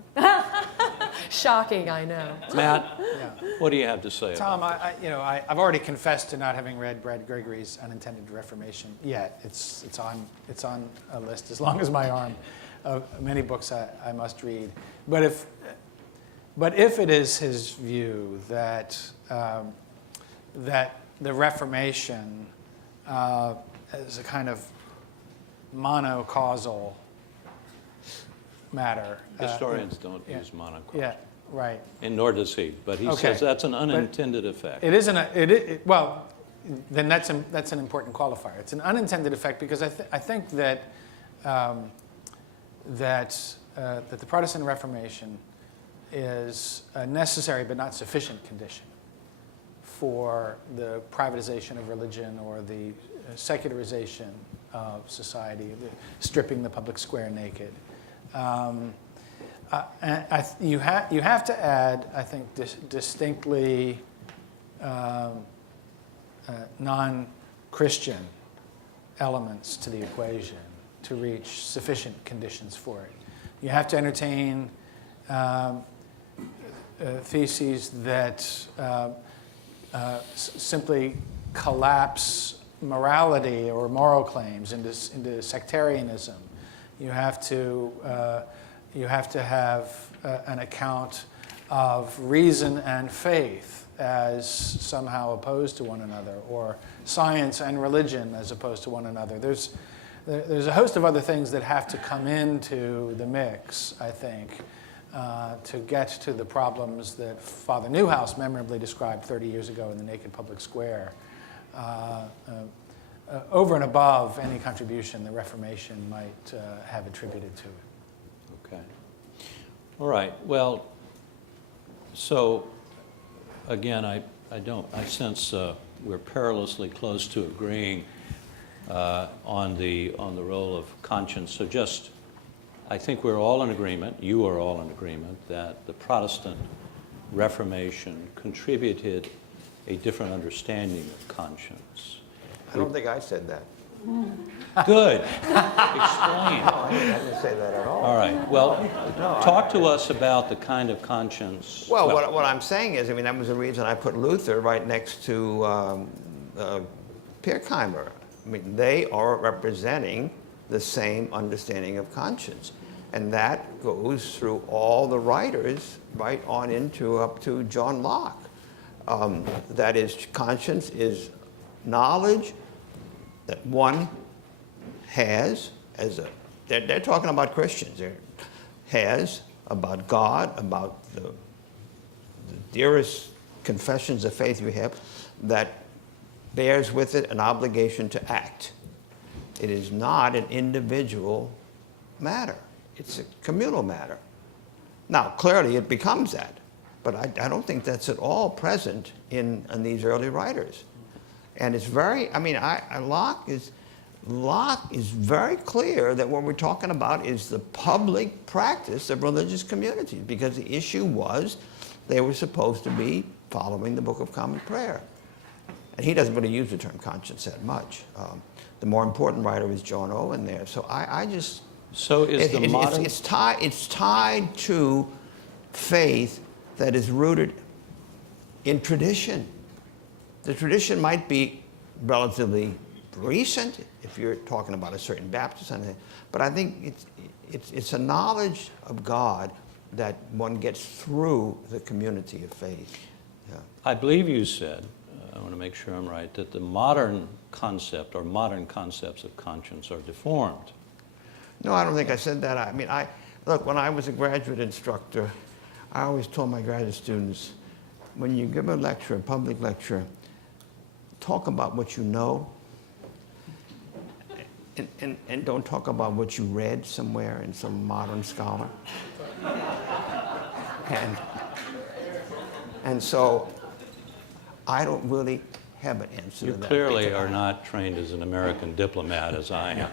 Shocking, I know. Matt, Yeah. what do you have to say? Tom, I've already confessed to not having read Brad Gregory's Unintended Reformation yet. It's on a list as long as my arm of many books I must read. But if it is his view that the Reformation is a kind of monocausal matter. Historians don't use monocausal. Yeah, right. And nor does he, but he Okay. says that's an unintended effect. It isn't. Well, then that's an important qualifier. It's an unintended effect because I think that the Protestant Reformation is a necessary but not sufficient condition for the privatization of religion or the secularization of society, stripping the public square naked. You have to add, I think, distinctly non-Christian elements to the equation to reach sufficient conditions for it. You have to entertain theses that simply collapse morality or moral claims into sectarianism. You have to have an account of reason and faith as somehow opposed to one another, or science and religion as opposed to one another. There's a host of other things that have to come into the mix, I think, to get to the problems that Father Newhouse memorably described 30 years ago in the Naked Public Square. over and above any contribution the Reformation might have attributed to it. Okay. All right. Well, so again, I sense we're perilously close to agreeing on the role of conscience. So I think we're all in agreement, you are all in agreement, that the Protestant Reformation contributed a different understanding of conscience. I don't think I said that. Good. Explain. No, I didn't say that at all. All right. Well, talk to us about the kind of conscience. Well, what I'm saying is, I mean, that was the reason I put Luther right next to Pirkheimer. I mean, they are representing the same understanding of conscience. And that goes through all the writers right on up to John Locke. That is, conscience is knowledge that one has they're talking about Christians, has about God, about the dearest confessions of faith you have, that bears with it an obligation to act. It is not an individual matter. It's a communal matter. Now, clearly it becomes that, but I don't think that's at all present in these early writers. And it's very, I mean, Locke is very clear that what we're talking about is the public practice of religious communities, because the issue was they were supposed to be following the Book of Common Prayer. And he doesn't really use the term conscience that much. The more important writer is John Owen there. So I just... So is the modern... It's tied to faith that is rooted in tradition. The tradition might be relatively recent if you're talking about a certain Baptist, but I think it's a knowledge of God that one gets through the community of faith. Yeah. I believe you said, I want to make sure I'm right, that the modern concept or modern concepts of conscience are deformed. No, I don't think I said that. I mean, look, when I was a graduate instructor, I always told my graduate students, when you give a lecture, a public lecture, talk about what you know, and don't talk about what you read somewhere in some modern scholar. And so I don't really have an answer You to that. clearly are not trained as an American diplomat as I am.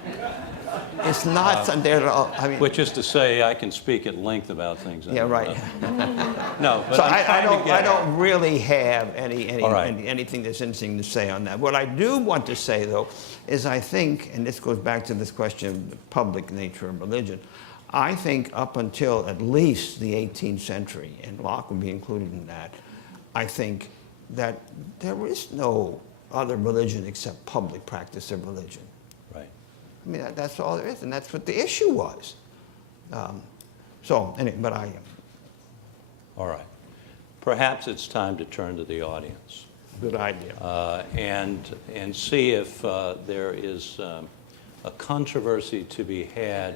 It's not something at all. I mean, Which is to say, I can speak at length about things. yeah, right. No, but So I I don't really have All right. anything that's interesting to say on that. What I do want to say, though, is I think, and this goes back to this question of the public nature of religion, I think up until at least the 18th century, and Locke would be included in that, I think that there is no other religion except public practice of religion. Right. I mean, that's all there is, and that's what the issue was. So, anyway, but All right. Perhaps it's time to turn to the audience. Good idea. And see if there is a controversy to be had.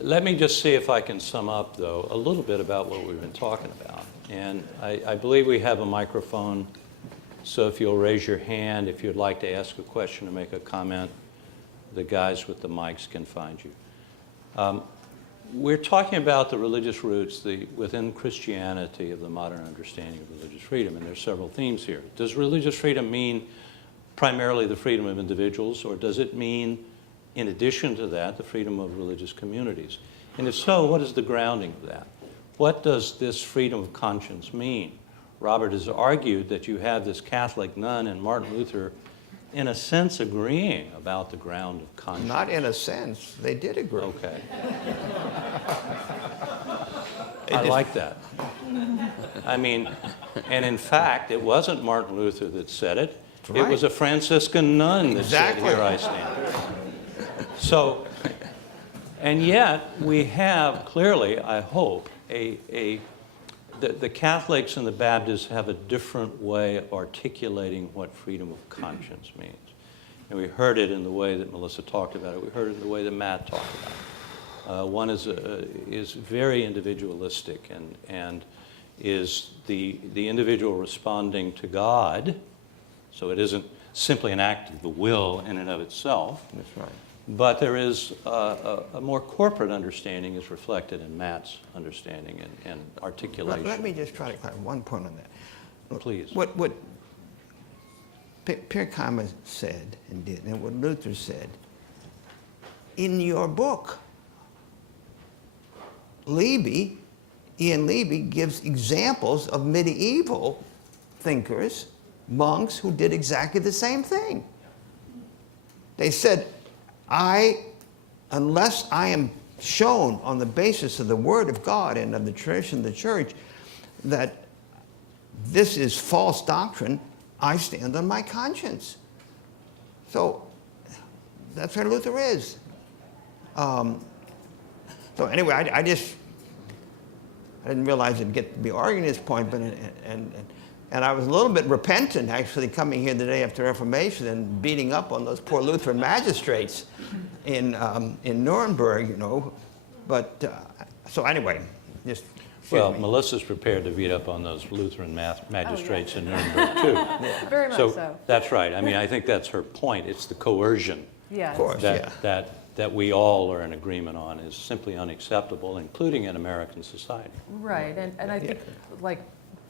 Let me just see if I can sum up, though, a little bit about what we've been talking about. And I believe we have a microphone, so if you'll raise your hand if you'd like to ask a question or make a comment, the guys with the mics can find you. We're talking about the religious roots within Christianity of the modern understanding of religious freedom, and there's several themes here. Does religious freedom mean primarily the freedom of individuals, or does it mean, in addition to that, the freedom of religious communities? And if so, what is the grounding of that? What does this freedom of conscience mean? Robert has argued that you have this Catholic nun and Martin Luther, in a sense, agreeing about the ground of conscience. Not in a sense. They did agree. Okay. I like that. I mean, and in fact, it wasn't Martin Luther that said it. Right. It was a Franciscan nun that Exactly. said, "Here I stand." So, and yet we have clearly, I hope, the Catholics and the Baptists have a different way of articulating what freedom of conscience means. And we heard it in the way that Melissa talked about it. We heard it in the way that Matt talked about it. One is very individualistic and is the individual responding to God, So it isn't simply an act of the will in and of itself, That's right. but there is a more corporate understanding is reflected in Matt's understanding and articulation. Let me just try to clarify one point on that. Please. What Pierre Kama said and did, and what Luther said, in your book, Ian Levy gives examples of medieval thinkers, monks, who did exactly the same thing. They said, unless I am shown on the basis of the Word of God and of the tradition of the church that this is false doctrine, I stand on my conscience. So that's where Luther is. So anyway, I didn't realize it'd get to be arguing this point, but and I was a little bit repentant actually coming here the day after Reformation and beating up on those poor Lutheran magistrates in Nuremberg, you know. But so anyway, just. Well, me. Melissa's prepared to beat up on those Lutheran magistrates in Nuremberg, too. Very much so. That's right. I mean, I think that's her point. It's the coercion Yes. Of course, yeah. that we all are in agreement on is simply unacceptable, including in American society. Right, and I think, like,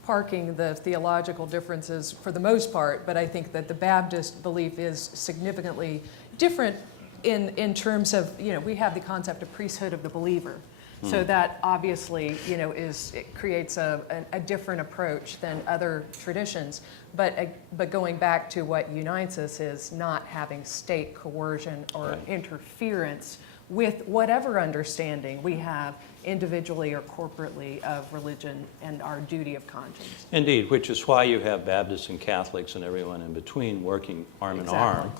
parking the theological differences for the most part, but I think that the Baptist belief is significantly different in terms of, you know, we have the concept of priesthood of the believer. So that obviously, you know, it creates a different approach than other traditions. But going back to what unites us is not having state coercion or interference with whatever understanding we have individually or corporately of religion and our duty of conscience. Indeed, which is why you have Baptists and Catholics and everyone in between working arm in arm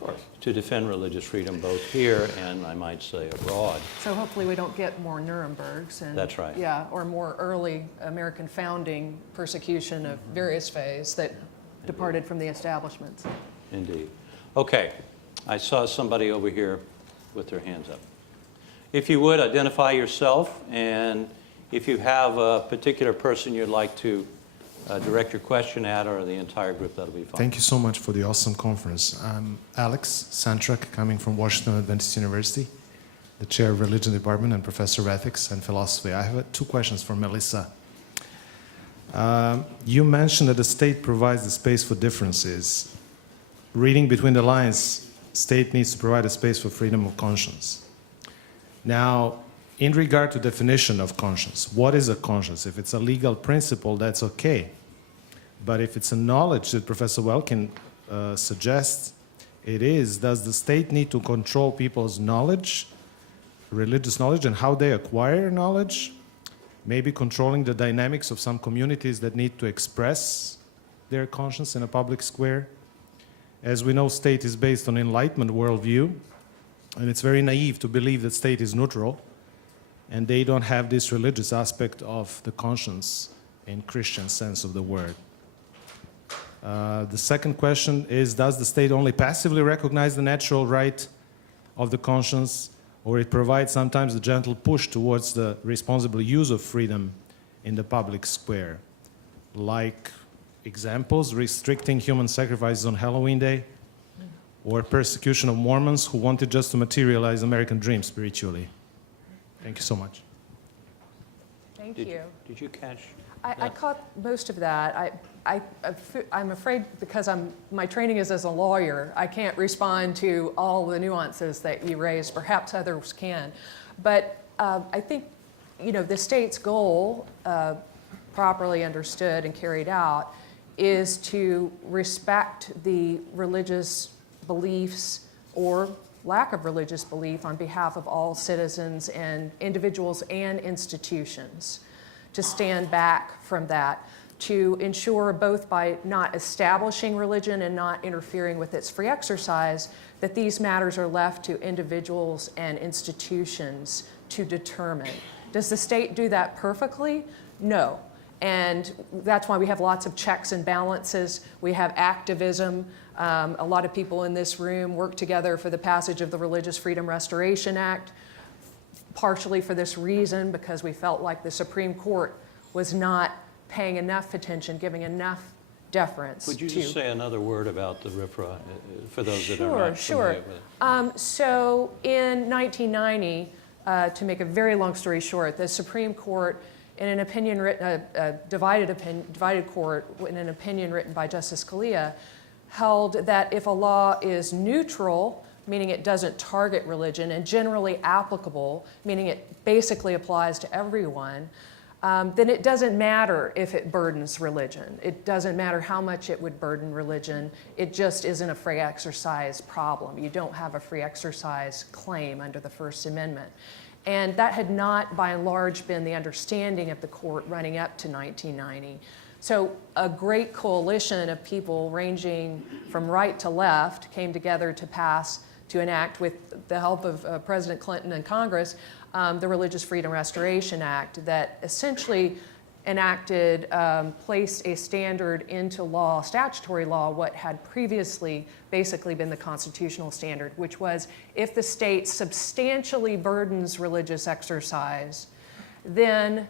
to defend religious freedom both here and, I might say, abroad. So hopefully we don't get more Nurembergs and That's right. Yeah, or more early American founding persecution of various faiths that departed from the establishments. Indeed. Okay, I saw somebody over here with their hands up. If you would, identify yourself, and if you have a particular person you'd like to direct your question at, or the entire group, that'll be fine. Thank you so much for the awesome conference. I'm Alex Santrak, coming from Washington Adventist University, the chair of religion department and professor of ethics and philosophy. I have two questions for Melissa. You mentioned that the state provides the space for differences. Reading between the lines, state needs to provide a space for freedom of conscience. Now, in regard to definition of conscience, what is a conscience? If it's a legal principle, that's okay. But if it's a knowledge that Professor Welkin suggests it is, does the state need to control people's knowledge, religious knowledge, and how they acquire knowledge? Maybe controlling the dynamics of some communities that need to express their conscience in a public square? As we know, state is based on Enlightenment worldview, and it's very naive to believe that state is neutral, and they don't have this religious aspect of the conscience in Christian sense of the word. The second question is, does the state only passively recognize the natural right of the conscience, or it provides sometimes a gentle push towards the responsible use of freedom in the public square? Like examples, restricting human sacrifices on Halloween Day, or persecution of Mormons who wanted just to materialize American dream spiritually. Thank you so much. Thank you. Did you catch? I caught most of that. I'm afraid because my training is as a lawyer, I can't respond to all the nuances that you raised. Perhaps others can. But I think, you know, the state's goal, properly understood and carried out, is to respect the religious beliefs or lack of religious belief on behalf of all citizens and individuals and institutions, to stand back from that, to ensure both by not establishing religion and not interfering with its free exercise, that these matters are left to individuals and institutions to determine. Does the state do that perfectly? No. And that's why we have lots of checks and balances. We have activism. A lot of people in this room work together for the passage of the Religious Freedom Restoration Act, partially for this reason, because we felt like the Supreme Court was not paying enough attention, giving enough deference. Would you to just say another word about the RFRA for those that are Sure, not sure. familiar with it? So in 1990, to make a very long story short, the Supreme Court, in an opinion written, divided court, in an opinion written by Justice Scalia, held that if a law is neutral, meaning it doesn't target religion, and generally applicable, meaning it basically applies to everyone, then it doesn't matter if it burdens religion. It doesn't matter how much it would burden religion. It just isn't a free exercise problem. You don't have a free exercise claim under the First Amendment. And that had not, by and large, been the understanding of the court running up to 1990. So a great coalition of people ranging from right to left came together to enact, with the help of President Clinton and Congress, the Religious Freedom Restoration Act that essentially enacted, placed a standard into law, statutory law, what had previously basically been the constitutional standard, which was if the state substantially burdens religious exercise, then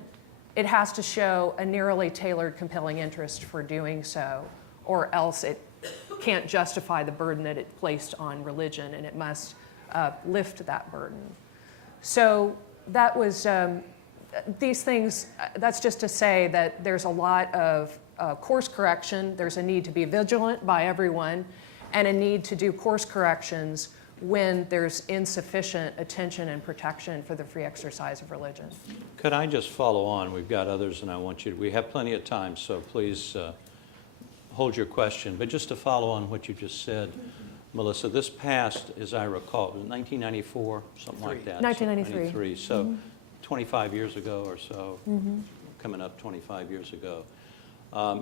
it has to show a narrowly tailored compelling interest for doing so, or else it can't justify the burden that it placed on religion, and it must lift that burden. So that was, these things, that's just to say that there's a lot of course correction. There's a need to be vigilant by everyone, and a need to do course corrections when there's insufficient attention and protection for the free exercise of religion. Could I just follow on? We've got others, and I want you to, we have plenty of time, so please hold your question. But just to follow on what you just said, Melissa, this passed, as I recall, 1994, something like that. 1993. So 25 years ago or so, coming up 25 years ago.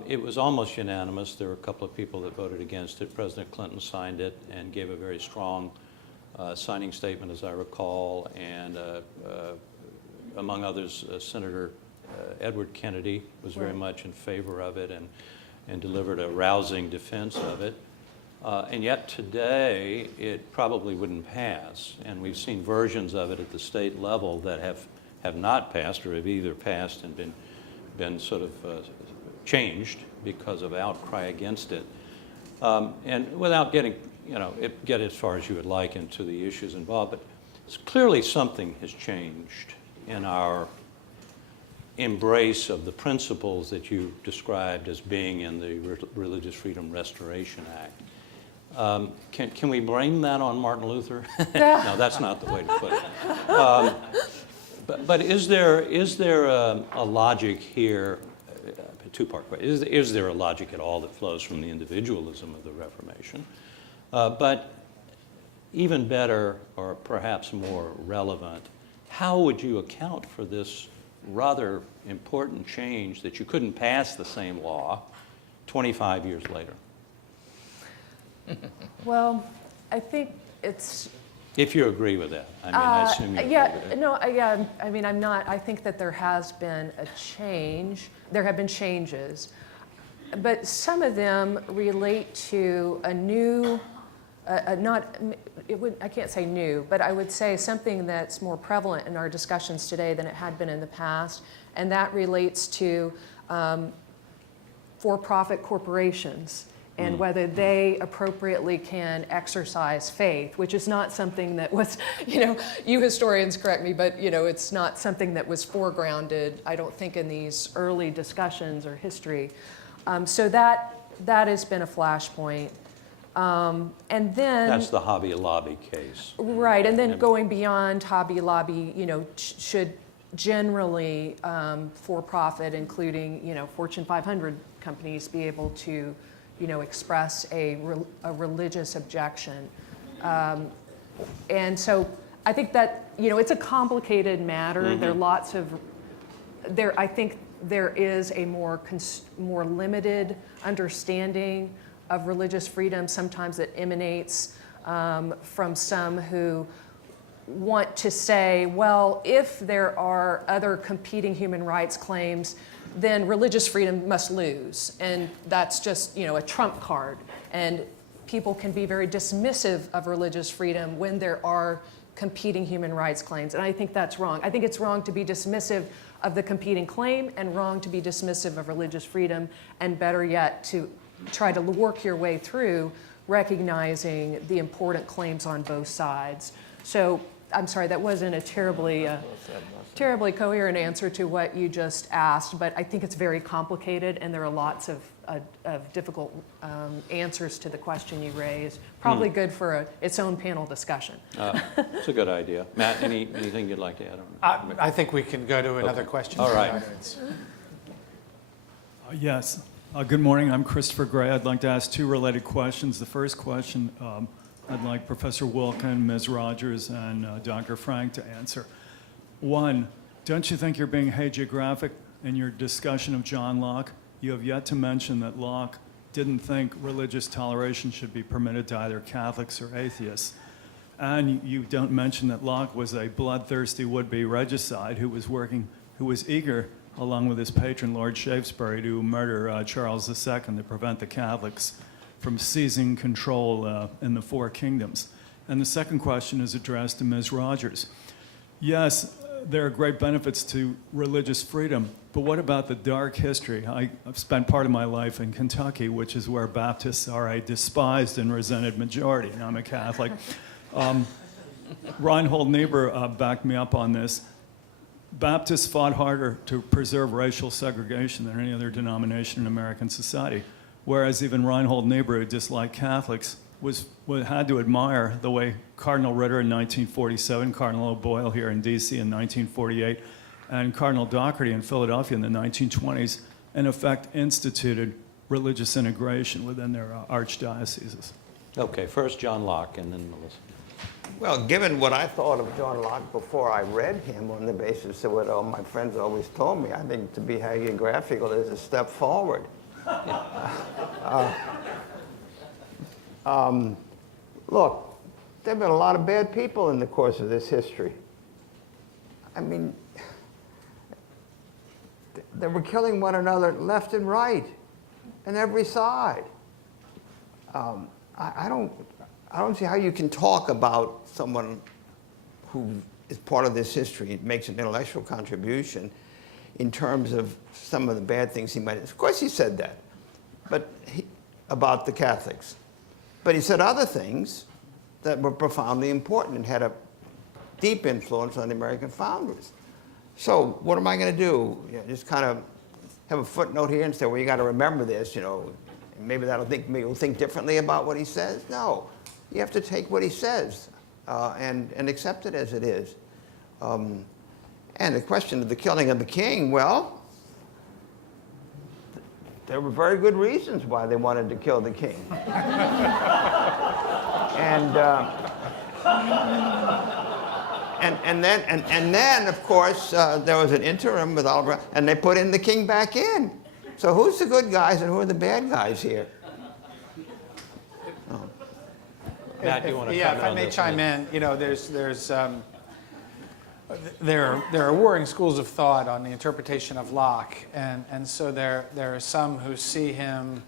It was almost unanimous. There were a couple of people that voted against it. President Clinton signed it and gave a very strong signing statement, as I recall, and among others, Senator Edward Kennedy was very much in favor of it and delivered a rousing defense of it. And yet today, it probably wouldn't pass. And we've seen versions of it at the state level that have not passed, or have either passed and been sort of changed because of outcry against it. And without getting, get as far as you would like into the issues involved, but clearly something has changed in our embrace of the principles that you described as being in the Religious Freedom Restoration Act. Can we blame that on Martin Luther? No, that's not the way to put it. But is there a logic here? A two-part question. Is there a logic at all that flows from the individualism of the Reformation? But even better, or perhaps more relevant, how would you account for this rather important change that you couldn't pass the same law 25 years later? Well, I think it's... If you agree with that. I mean, I assume you agree with it. No, yeah, I mean, I'm not, I think that there has been a change. There have been changes. But some of them relate to a new, I can't say new, but I would say something that's more prevalent in our discussions today than it had been in the past, and that relates to for-profit corporations and whether they appropriately can exercise faith, which is not something that was, you historians correct me, but it's not something that was foregrounded, I don't think, in these early discussions or history. So that has been a flashpoint. And then... That's the Hobby Lobby case. Right, and then going beyond Hobby Lobby, should generally for-profit, including, Fortune 500 companies be able to express a religious objection. And so I think that, it's a complicated matter. There are lots of, I think there is a more limited understanding of religious freedom. Sometimes it emanates from some who want to say, well, if there are other competing human rights claims, then religious freedom must lose. And that's just, a trump card. And people can be very dismissive of religious freedom when there are competing human rights claims. And I think that's wrong. I think it's wrong to be dismissive of the competing claim and wrong to be dismissive of religious freedom, and better yet, to try to work your way through recognizing the important claims on both sides. So I'm sorry, that wasn't a terribly coherent answer to what you just asked, but I think it's very complicated and there are lots of difficult answers to the question you raised. Probably good for its own panel discussion. It's a good idea. Matt, anything you'd like to add on that? I think we can go to another question. All right. Yes. Good morning. I'm Christopher Gray. I'd like to ask two related questions. The first question I'd like Professor Wilkin, Ms. Rogers, and Dr. Frank to answer. One, don't you think you're being hagiographic in your discussion of John Locke? You have yet to mention that Locke didn't think religious toleration should be permitted to either Catholics or atheists. And you don't mention that Locke was a bloodthirsty would-be regicide who was eager, along with his patron, Lord Shaftesbury, to murder Charles II to prevent the Catholics from seizing control in the Four Kingdoms. And the second question is addressed to Ms. Rogers. Yes, there are great benefits to religious freedom, but what about the dark history? I've spent part of my life in Kentucky, which is where Baptists are a despised and resented majority, and I'm a Catholic. Reinhold Niebuhr backed me up on this. Baptists fought harder to preserve racial segregation than any other denomination in American society, whereas even Reinhold Niebuhr, who disliked Catholics, had to admire the way Cardinal Ritter in 1947, Cardinal O'Boyle here in D.C. in 1948, and Cardinal Doherty in Philadelphia in the 1920s, in effect instituted religious integration within their archdioceses. Okay, first John Locke and then Melissa. Well, given what I thought of John Locke before I read him on the basis of what all my friends always told me, I think to be hagiographical is a step forward. Look, there have been a lot of bad people in the course of this history. I mean, they were killing one another left and right, on every side. I don't see how you can talk about someone who is part of this history, makes an intellectual contribution in terms of some of the bad things he might have. Of course he said that, but about the Catholics. But he said other things that were profoundly important and had a deep influence on the American founders. So what am I going to do? You know, just kind of have a footnote here and say, well, you got to remember this, you know, maybe maybe you'll think differently about what he says. No, you have to take what he says and accept it as it is. And the question of the killing of the king, well, there were very good reasons why they wanted to kill the king. And then, of course, there was an interim with Oliver, and they put in the king back in. So who's the good guys and who are the bad guys here? Oh. Matt, you want to Yeah, comment if I on may this? chime in, you know, there are warring schools of thought on the interpretation of Locke, and so there are some who see him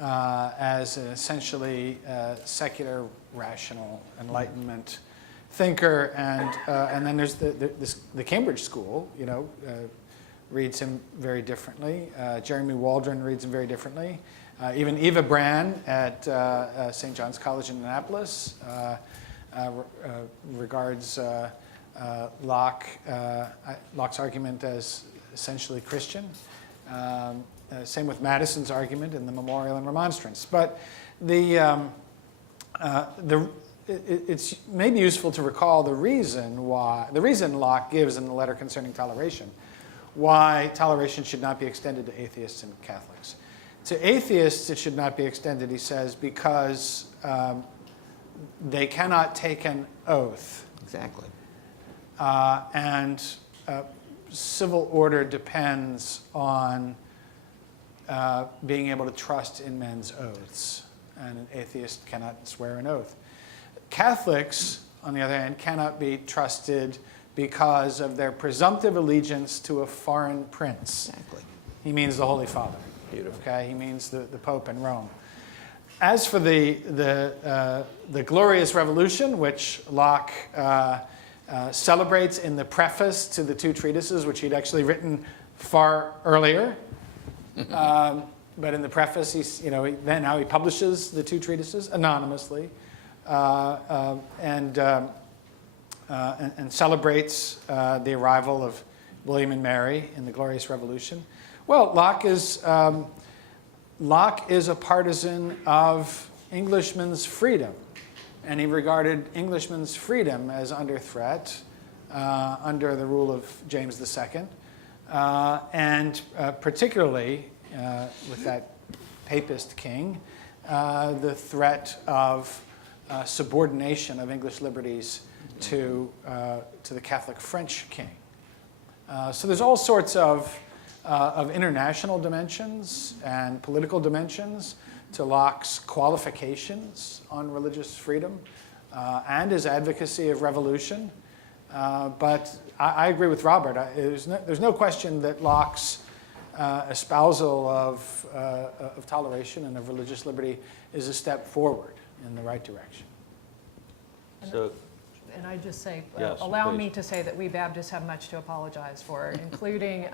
as an essentially secular, rational, Enlightenment thinker, and then there's the Cambridge school, you know, reads him very differently. Jeremy Waldron reads him very differently. Even Eva Brann at St. John's College in Annapolis regards Locke's argument as essentially Christian. Same with Madison's argument in the Memorial and Remonstrance. But it's maybe useful to recall the reason Locke gives in the letter concerning toleration, why toleration should not be extended to atheists and Catholics. To atheists, it should not be extended, he says, because they cannot take an oath. Exactly. And civil order depends on being able to trust in men's oaths, and an atheist cannot swear an oath. Catholics, on the other hand, cannot be trusted because of their presumptive allegiance to a foreign prince. Exactly. He means the Holy Father. Beautiful. Okay, he means the Pope in Rome. As for the Glorious Revolution, which Locke celebrates in the preface to the two treatises, which he'd actually written far earlier, but in the preface, now he publishes the two treatises anonymously, and celebrates the arrival of William and Mary in the Glorious Revolution. Well, Locke is a partisan of Englishmen's freedom, and he regarded Englishmen's freedom as under threat under the rule of James II, and particularly with that papist king, the threat of subordination of English liberties to the Catholic French king. So there's all sorts of international dimensions and political dimensions to Locke's qualifications on religious freedom and his advocacy of revolution. But I agree with Robert. There's no question that Locke's espousal of toleration and of religious liberty is a step forward in the right direction. So, And I just say, Yes, allow please. me to say that we Baptists have much to apologize for, including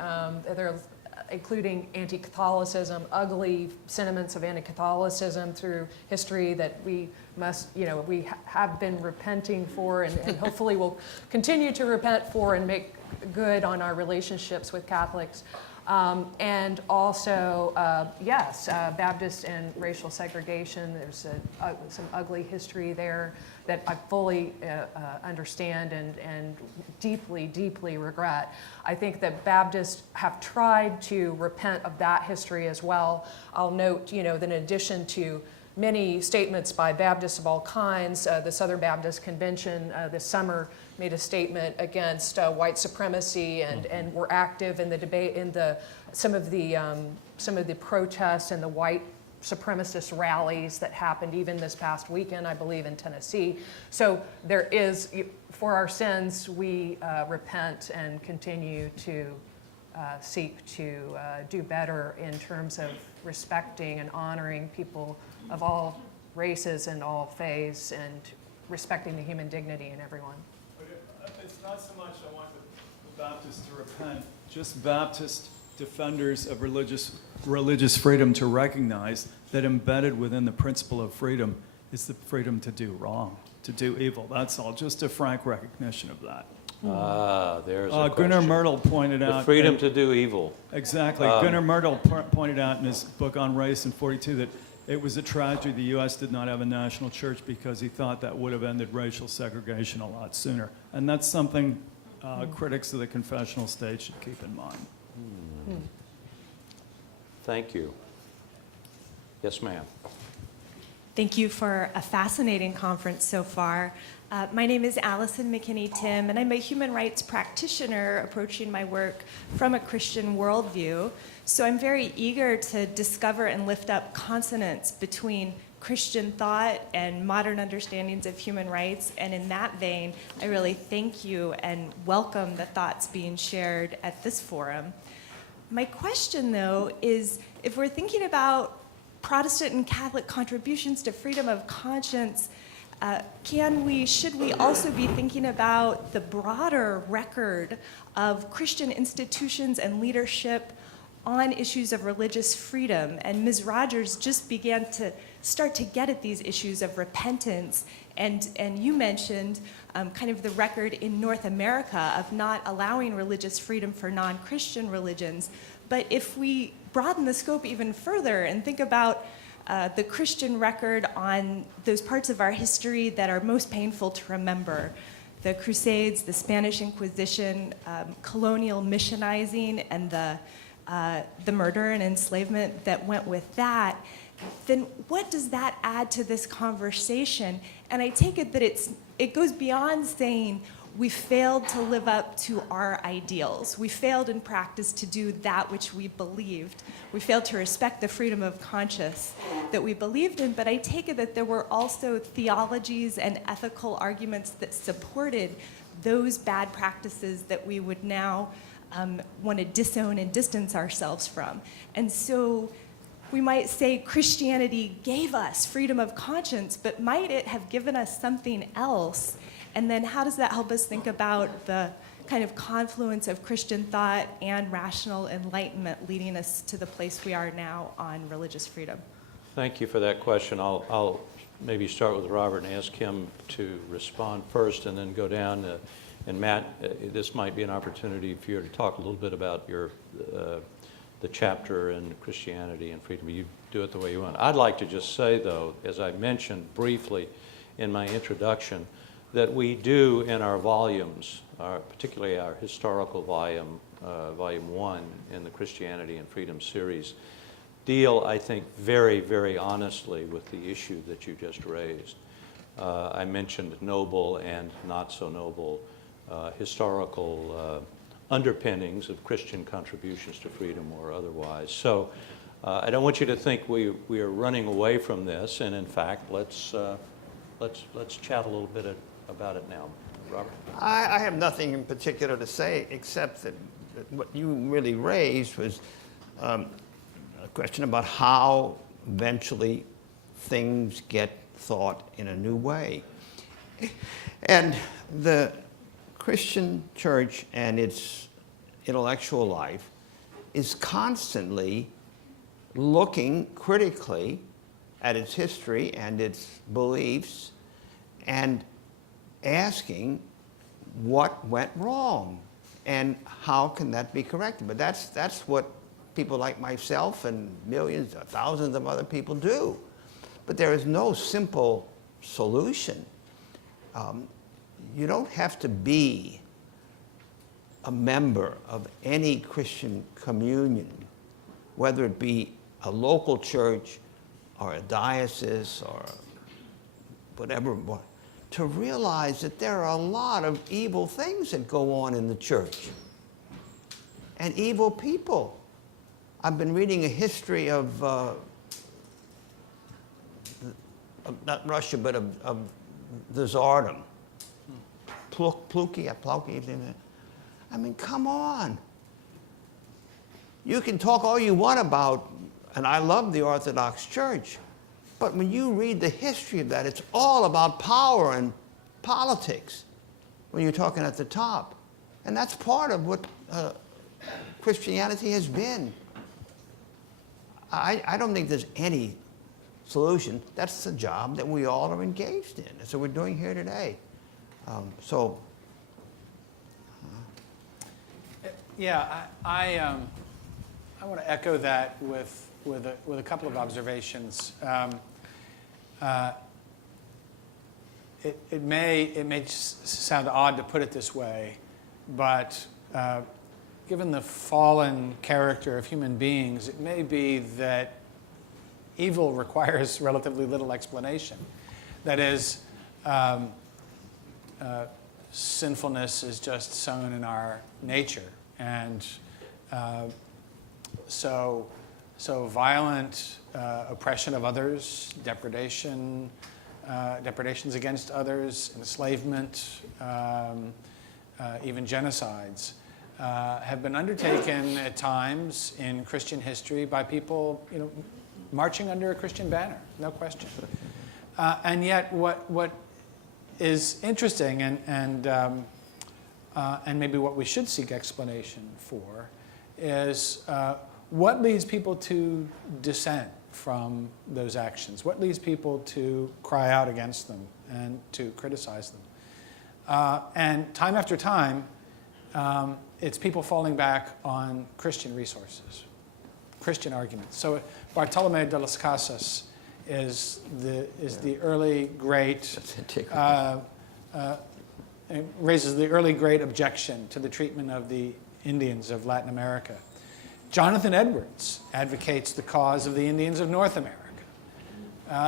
anti-Catholicism, ugly sentiments of anti-Catholicism through history that we must, we have been repenting for, and hopefully will continue to repent for and make good on our relationships with Catholics. And also, yes, Baptist and racial segregation. There's some ugly history there that I fully understand and deeply, deeply regret. I think that Baptists have tried to repent of that history as well. I'll note, that in addition to many statements by Baptists of all kinds, the Southern Baptist Convention this summer made a statement against white supremacy and were active in the debate in some of the protests and the white supremacist rallies that happened even this past weekend, I believe, in Tennessee. So there is, for our sins, we repent and continue to seek to do better in terms of respecting and honoring people of all races and all faiths and respecting the human dignity in everyone. It's not so much I want the Baptists to repent, just Baptist defenders of religious freedom to recognize that embedded within the principle of freedom is the freedom to do wrong, to do evil. That's all, just a frank recognition of that. There's a Gunnar question. Myrdal pointed out... The freedom that- to do evil. Exactly. Gunnar Myrdal pointed out in his book on race in '42 that it was a tragedy the U.S. did not have a national church because he thought that would have ended racial segregation a lot sooner. And that's something critics of the confessional state should keep in mind. Thank you. Yes, ma'am. Thank you for a fascinating conference so far. My name is Allison McKinney-Tim, and I'm a human rights practitioner approaching my work from a Christian worldview. So I'm very eager to discover and lift up consonance between Christian thought and modern understandings of human rights. And in that vein, I really thank you and welcome the thoughts being shared at this forum. My question, though, is if we're thinking about Protestant and Catholic contributions to freedom of conscience, should we also be thinking about the broader record of Christian institutions and leadership on issues of religious freedom? And Ms. Rogers just began to start to get at these issues of repentance, and you mentioned kind of the record in North America of not allowing religious freedom for non-Christian religions. But if we broaden the scope even further and think about the Christian record on those parts of our history that are most painful to remember, the Crusades, the Spanish Inquisition, colonial missionizing, and the murder and enslavement that went with that, then what does that add to this conversation? And I take it that it goes beyond saying we failed to live up to our ideals. We failed in practice to do that which we believed. We failed to respect the freedom of conscience that we believed in, but I take it that there were also theologies and ethical arguments that supported those bad practices that we would now want to disown and distance ourselves from. And so we might say Christianity gave us freedom of conscience, but might it have given us something else? And then how does that help us think about the kind of confluence of Christian thought and rational enlightenment leading us to the place we are now on religious freedom? Thank you for that question. I'll maybe start with Robert and ask him to respond first and then go down. And Matt, this might be an opportunity for you to talk a little bit about the chapter in Christianity and freedom. You do it the way you want. I'd like to just say, though, as I mentioned briefly in my introduction, that we do in our volumes, particularly our historical volume, Volume 1 in the Christianity and Freedom series, deal, I think, very, very honestly with the issue that you just raised. I mentioned noble and not so noble historical underpinnings of Christian contributions to freedom or otherwise. So I don't want you to think we are running away from this, and in fact, let's chat a little bit about it now. Robert? I have nothing in particular to say except that what you really raised was a question about how eventually things get thought in a new way. And the Christian church and its intellectual life is constantly looking critically at its history and its beliefs and asking what went wrong and how can that be corrected. But that's what people like myself and millions or thousands of other people do. But there is no simple solution. You don't have to be a member of any Christian communion, whether it be a local church or a diocese or whatever, to realize that there are a lot of evil things that go on in the church and evil people. I've been reading a history of not Russia, but of the Tsardom. Pluki. I mean, come on. You can talk all you want about, and I love the Orthodox Church, but when you read the history of that, it's all about power and politics when you're talking at the top. And that's part of what Christianity has been. I don't think there's any solution. That's the job that we all are engaged in. That's what we're doing here today. Yeah, I want to echo that with a couple of observations. It may sound odd to put it this way, but given the fallen character of human beings, it may be that evil requires relatively little explanation. That is, sinfulness is just sown in our nature, and so violent oppression of others, depredations against others, enslavement, even genocides, have been undertaken at times in Christian history by people, marching under a Christian banner, no question. And yet, what is interesting, and maybe what we should seek explanation for, is what leads people to dissent from those actions? What leads people to cry out against them and to criticize them? And time after time, it's people falling back on Christian resources, Christian arguments. So Bartolomé de las Casas is the early great, raises the early great objection to the treatment of the Indians of Latin America. Jonathan Edwards advocates the cause of the Indians of North America.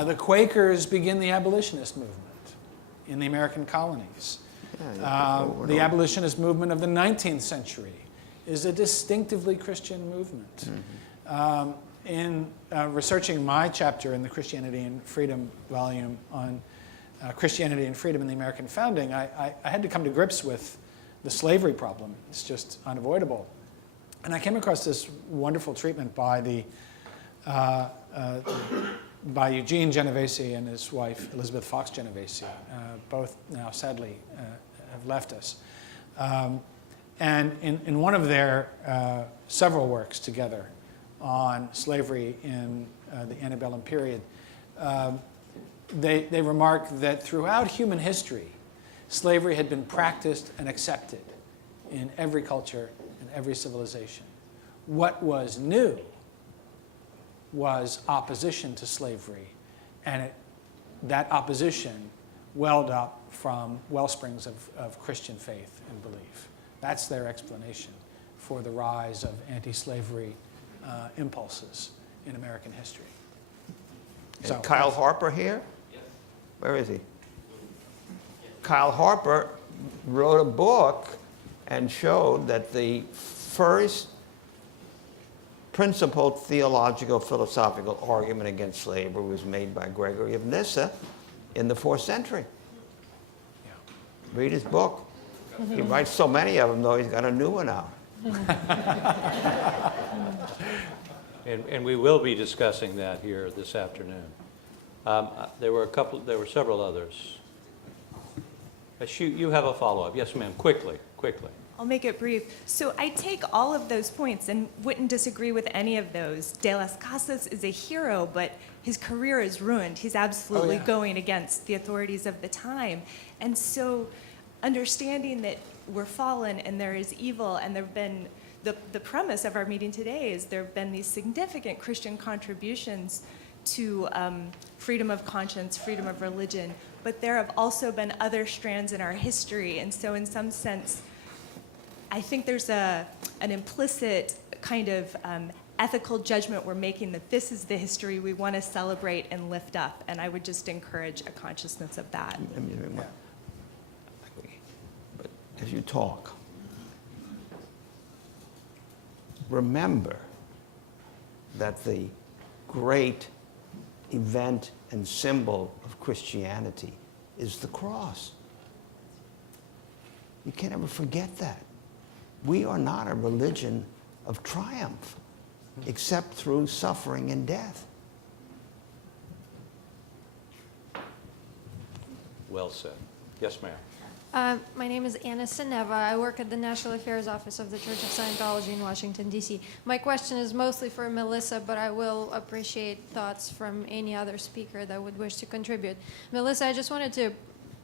The Quakers begin the abolitionist movement in the American colonies. The abolitionist movement of the 19th century is a distinctively Christian movement. Mm-hmm. In researching my chapter in the Christianity and Freedom volume on Christianity and freedom in the American founding, I had to come to grips with the slavery problem. It's just unavoidable. And I came across this wonderful treatment by by Eugene Genovese and his wife, Elizabeth Fox Genovese. Both now, sadly, have left us. And in one of their several works together on slavery in the antebellum period, they remark that throughout human history, slavery had been practiced and accepted in every culture and every civilization. What was new was opposition to slavery, and that opposition welled up from wellsprings of Christian faith and belief. That's their explanation for the rise of anti-slavery impulses in American history. Is Kyle Harper here? Yes. Where is he? Kyle Harper wrote a book and showed that the first principled theological philosophical argument against slavery was made by Gregory of Nyssa in the 4th century. Yeah. Read his book. He writes so many of them, though he's got a new one out. And we will be discussing that here this afternoon. There were several others. You have a follow-up. Yes, ma'am. Quickly. I'll make it brief. So I take all of those points and wouldn't disagree with any of those. De las Casas is a hero, but his career is ruined. He's absolutely going against the authorities of the time. And so understanding that we're fallen and there is evil, and there have been, the premise of our meeting today is there have been these significant Christian contributions to freedom of conscience, freedom of religion, but there have also been other strands in our history. And so in some sense, I think there's an implicit kind of ethical judgment we're making that this is the history we want to celebrate and lift up. And I would just encourage a consciousness of that. But as you talk, remember that the great event and symbol of Christianity is the cross. You can't ever forget that. We are not a religion of triumph, except through suffering and death. Well said. Yes, ma'am. My name is Anna Sineva. I work at the National Affairs Office of the Church of Scientology in Washington, D.C. My question is mostly for Melissa, but I will appreciate thoughts from any other speaker that would wish to contribute. Melissa, I just wanted to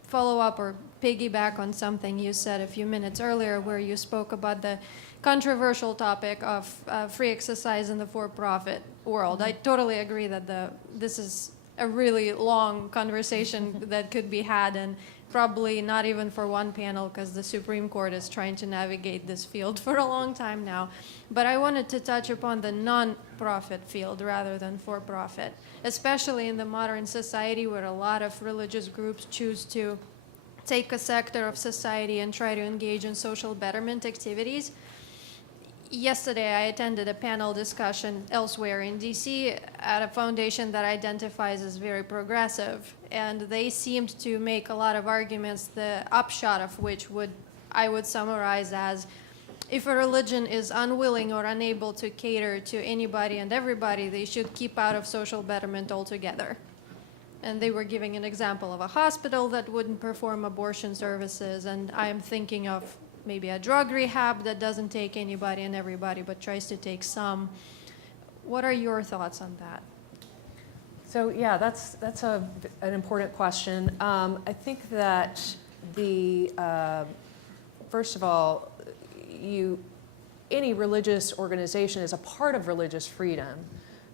follow up or piggyback on something you said a few minutes earlier, where you spoke about the controversial topic of free exercise in the for-profit world. I totally agree that this is a really long conversation that could be had, and probably not even for one panel, because the Supreme Court is trying to navigate this field for a long time now. But I wanted to touch upon the non-profit field rather than for-profit, especially in the modern society where a lot of religious groups choose to take a sector of society and try to engage in social betterment activities. Yesterday, I attended a panel discussion elsewhere in DC at a foundation that identifies as very progressive, and they seemed to make a lot of arguments, the upshot of which I would summarize as, if a religion is unwilling or unable to cater to anybody and everybody, they should keep out of social betterment altogether. And they were giving an example of a hospital that wouldn't perform abortion services, and I'm thinking of maybe a drug rehab that doesn't take anybody and everybody but tries to take some. What are your thoughts on that? So yeah, that's an important question. I think that first of all, any religious organization as a part of religious freedom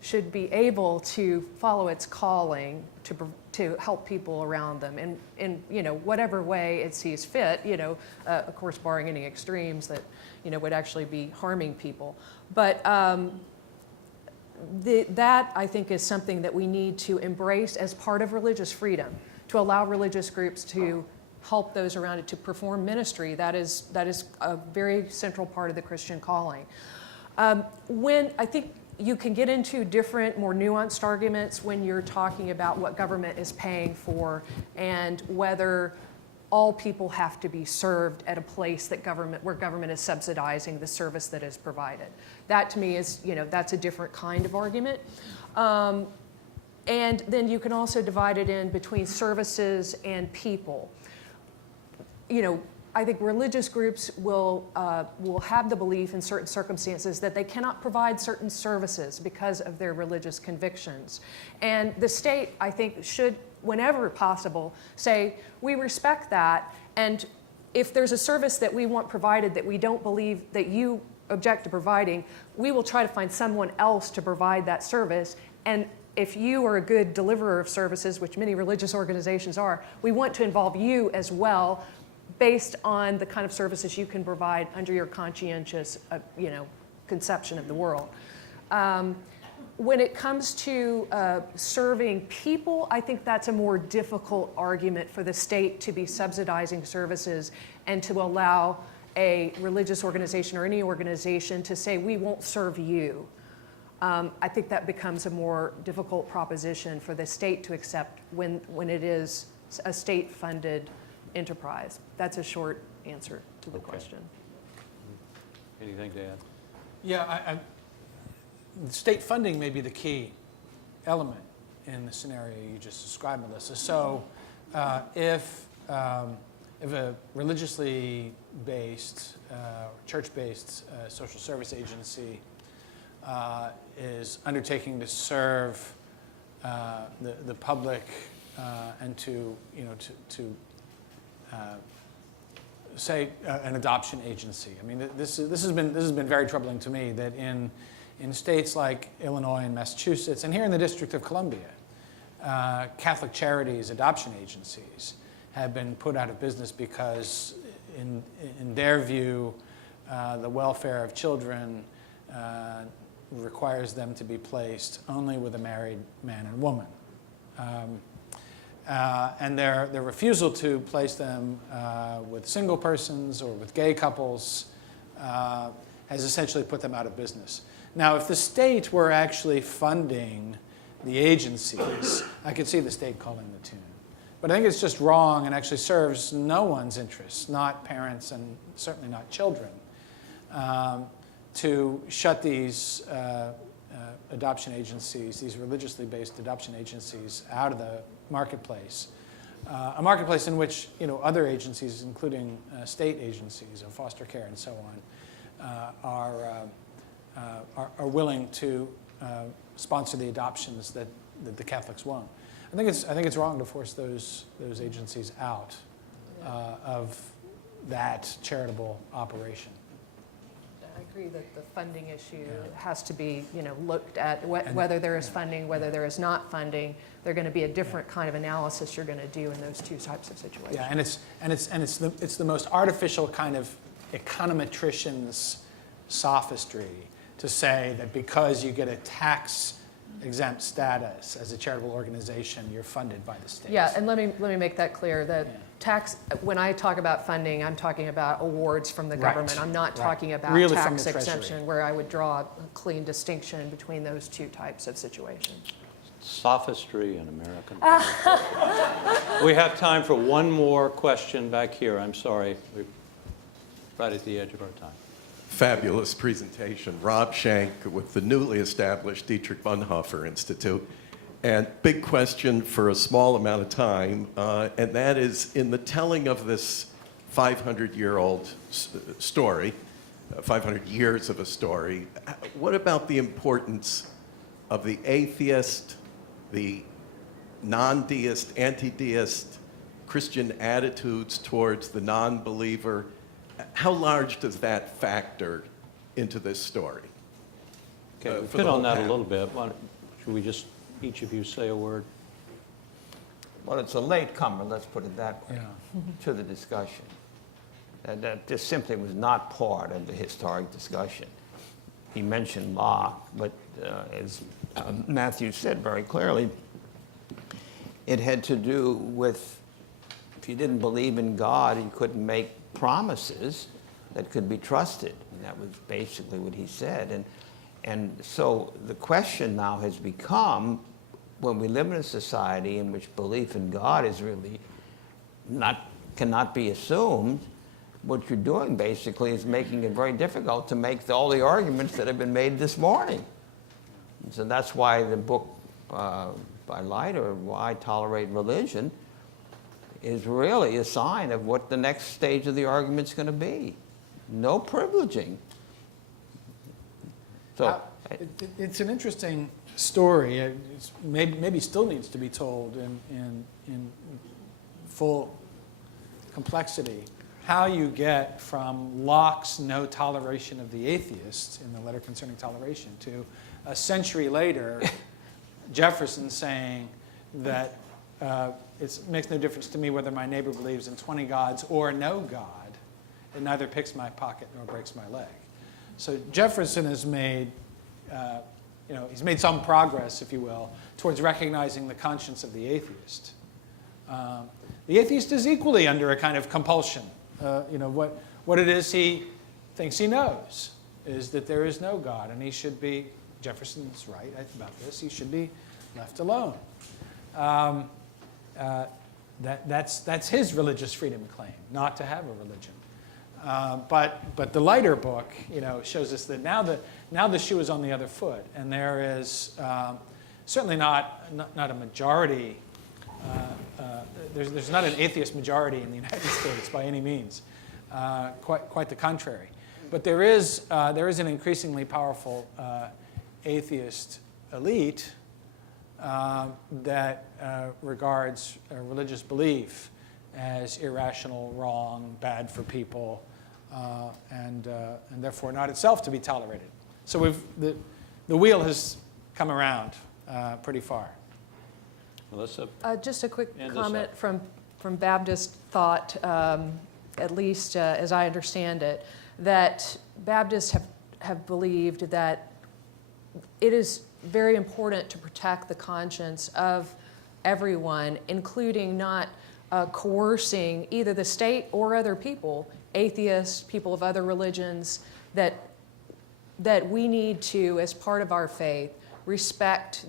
should be able to follow its calling to help people around them in whatever way it sees fit, of course barring any extremes that would actually be harming people. But that I think is something that we need to embrace as part of religious freedom, to allow religious groups to help those around it to perform ministry. That is a very central part of the Christian calling. When I think you can get into different, more nuanced arguments when you're talking about what government is paying for and whether all people have to be served at a place where government is subsidizing the service that is provided. That to me is, that's a different kind of argument. And then you can also divide it in between services and people. You know, I think religious groups will have the belief in certain circumstances that they cannot provide certain services because of their religious convictions. And the state, I think, should, whenever possible, say, we respect that, and if there's a service that we want provided that we don't believe that you object to providing, we will try to find someone else to provide that service. And if you are a good deliverer of services, which many religious organizations are, we want to involve you as well, based on the kind of services you can provide under your conscientious, conception of the world. When it comes to serving people, I think that's a more difficult argument for the state to be subsidizing services and to allow a religious organization or any organization to say, we won't serve you. I think that becomes a more difficult proposition for the state to accept when it is a state-funded enterprise. That's a short answer to the question. Anything to add? Yeah, state funding may be the key element in the scenario you just described, Melissa. So if a religiously based, church-based social service agency is undertaking to serve the public and to say an adoption agency. I mean, this has been very troubling to me that in states like Illinois and Massachusetts, and here in the District of Columbia, Catholic Charities adoption agencies have been put out of business because, in their view, the welfare of children requires them to be placed only with a married man and woman. And their refusal to place them with single persons or with gay couples has essentially put them out of business. Now, if the state were actually funding the agencies, I could see the state calling the tune. But I think it's just wrong and actually serves no one's interests, not parents and certainly not children, to shut these adoption agencies, these religiously based adoption agencies, out of the marketplace. A marketplace in which other agencies, including state agencies of foster care and so on, are willing to sponsor the adoptions that the Catholics won't. I think it's wrong to force those agencies out of that charitable operation. I agree that the funding issue has to be, looked at. Whether there is funding, whether there is not funding, there's going to be a different kind of analysis you're going to do in those two types of situations. Yeah, and it's the most artificial kind of econometrician's sophistry to say that because you get a tax-exempt status as a charitable organization, you're funded by the state. Yeah, and let me make that clear. That when I talk about funding, I'm talking about awards from the government. I'm not talking about really tax exemption, where I would draw a clean distinction between those two types of situations. Sophistry in American. We have time for one more question back here. I'm sorry. We're right at the edge of our time. Fabulous presentation. Rob Schenk with the newly established Dietrich Bonhoeffer Institute. And big question for a small amount of time, and that is, in the telling of this 500-year-old story, 500 years of a story, what about the importance of the atheist, the non-deist, anti-deist Christian attitudes towards the non-believer? How large does that factor into this story? Okay, we'll hit on that a little bit. Should we just, each of you, say a word? Well, it's a latecomer, let's put it that way, to the discussion. And that this simply was not part of the historic discussion. He mentioned Locke, but as Matthew said very clearly, it had to do with, if you didn't believe in God, you couldn't make promises that could be trusted. And that was basically what he said. And so the question now has become, when we live in a society in which belief in God is really cannot be assumed, what you're doing basically is making it very difficult to make all the arguments that have been made this morning. And so that's why the book by Leiter, why tolerate religion, is really a sign of what the next stage of the argument's going to be. No privileging. So, It's an interesting story. It's maybe still needs to be told in full complexity. How you get from Locke's no toleration of the atheist in the letter concerning toleration to a century later, Jefferson saying that it makes no difference to me whether my neighbor believes in 20 gods or no God. It neither picks my pocket nor breaks my leg. So Jefferson has made, he's made some progress, if you will, towards recognizing the conscience of the atheist. The atheist is equally under a kind of compulsion. What it is he thinks he knows is that there is no God, and he should be, Jefferson's right about this, he should be left alone. That's his religious freedom claim, not to have a religion. But the Leiter book, shows us that now the shoe is on the other foot, and there is certainly not a majority. There's not an atheist majority in the United States by any means. Quite the contrary. But there is an increasingly powerful atheist elite that regards religious belief as irrational, wrong, bad for people, and therefore not itself to be tolerated. So the wheel has come around pretty far. Melissa? Just a quick And comment from Baptist thought, at least as I understand it, that Baptists have believed that it is very important to protect the conscience of everyone, including not coercing either the state or other people, atheists, people of other religions, that we need to, as part of our faith, respect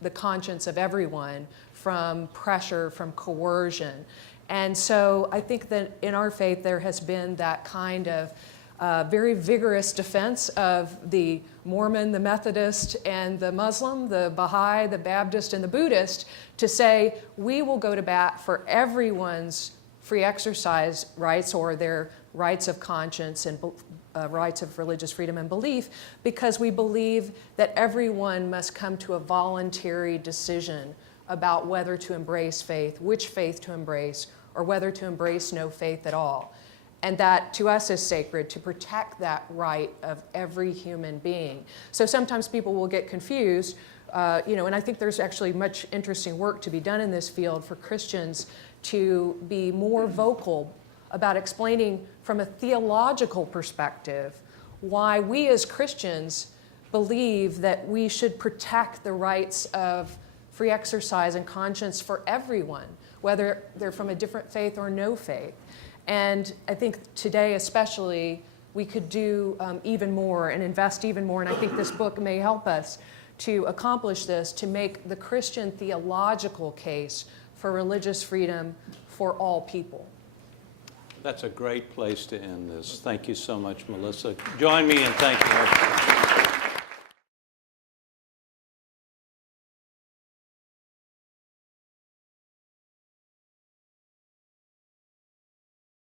the conscience of everyone from pressure, from coercion. And so I think that in our faith there has been that kind of very vigorous defense of the Mormon, the Methodist, and the Muslim, the Baha'i, the Baptist, and the Buddhist, to say we will go to bat for everyone's free exercise rights or their rights of conscience and rights of religious freedom and belief, because we believe that everyone must come to a voluntary decision about whether to embrace faith, which faith to embrace, or whether to embrace no faith at all. And that to us is sacred, to protect that right of every human being. So sometimes people will get confused, and I think there's actually much interesting work to be done in this field for Christians to be more vocal about explaining from a theological perspective why we as Christians believe that we should protect the rights of free exercise and conscience for everyone, whether they're from a different faith or no faith. And I think today especially we could do even more and invest even more, and I think this book may help us to accomplish this, to make the Christian theological case for religious freedom for all people. That's a great place to end this. Thank you so much, Melissa. Join me in thanking our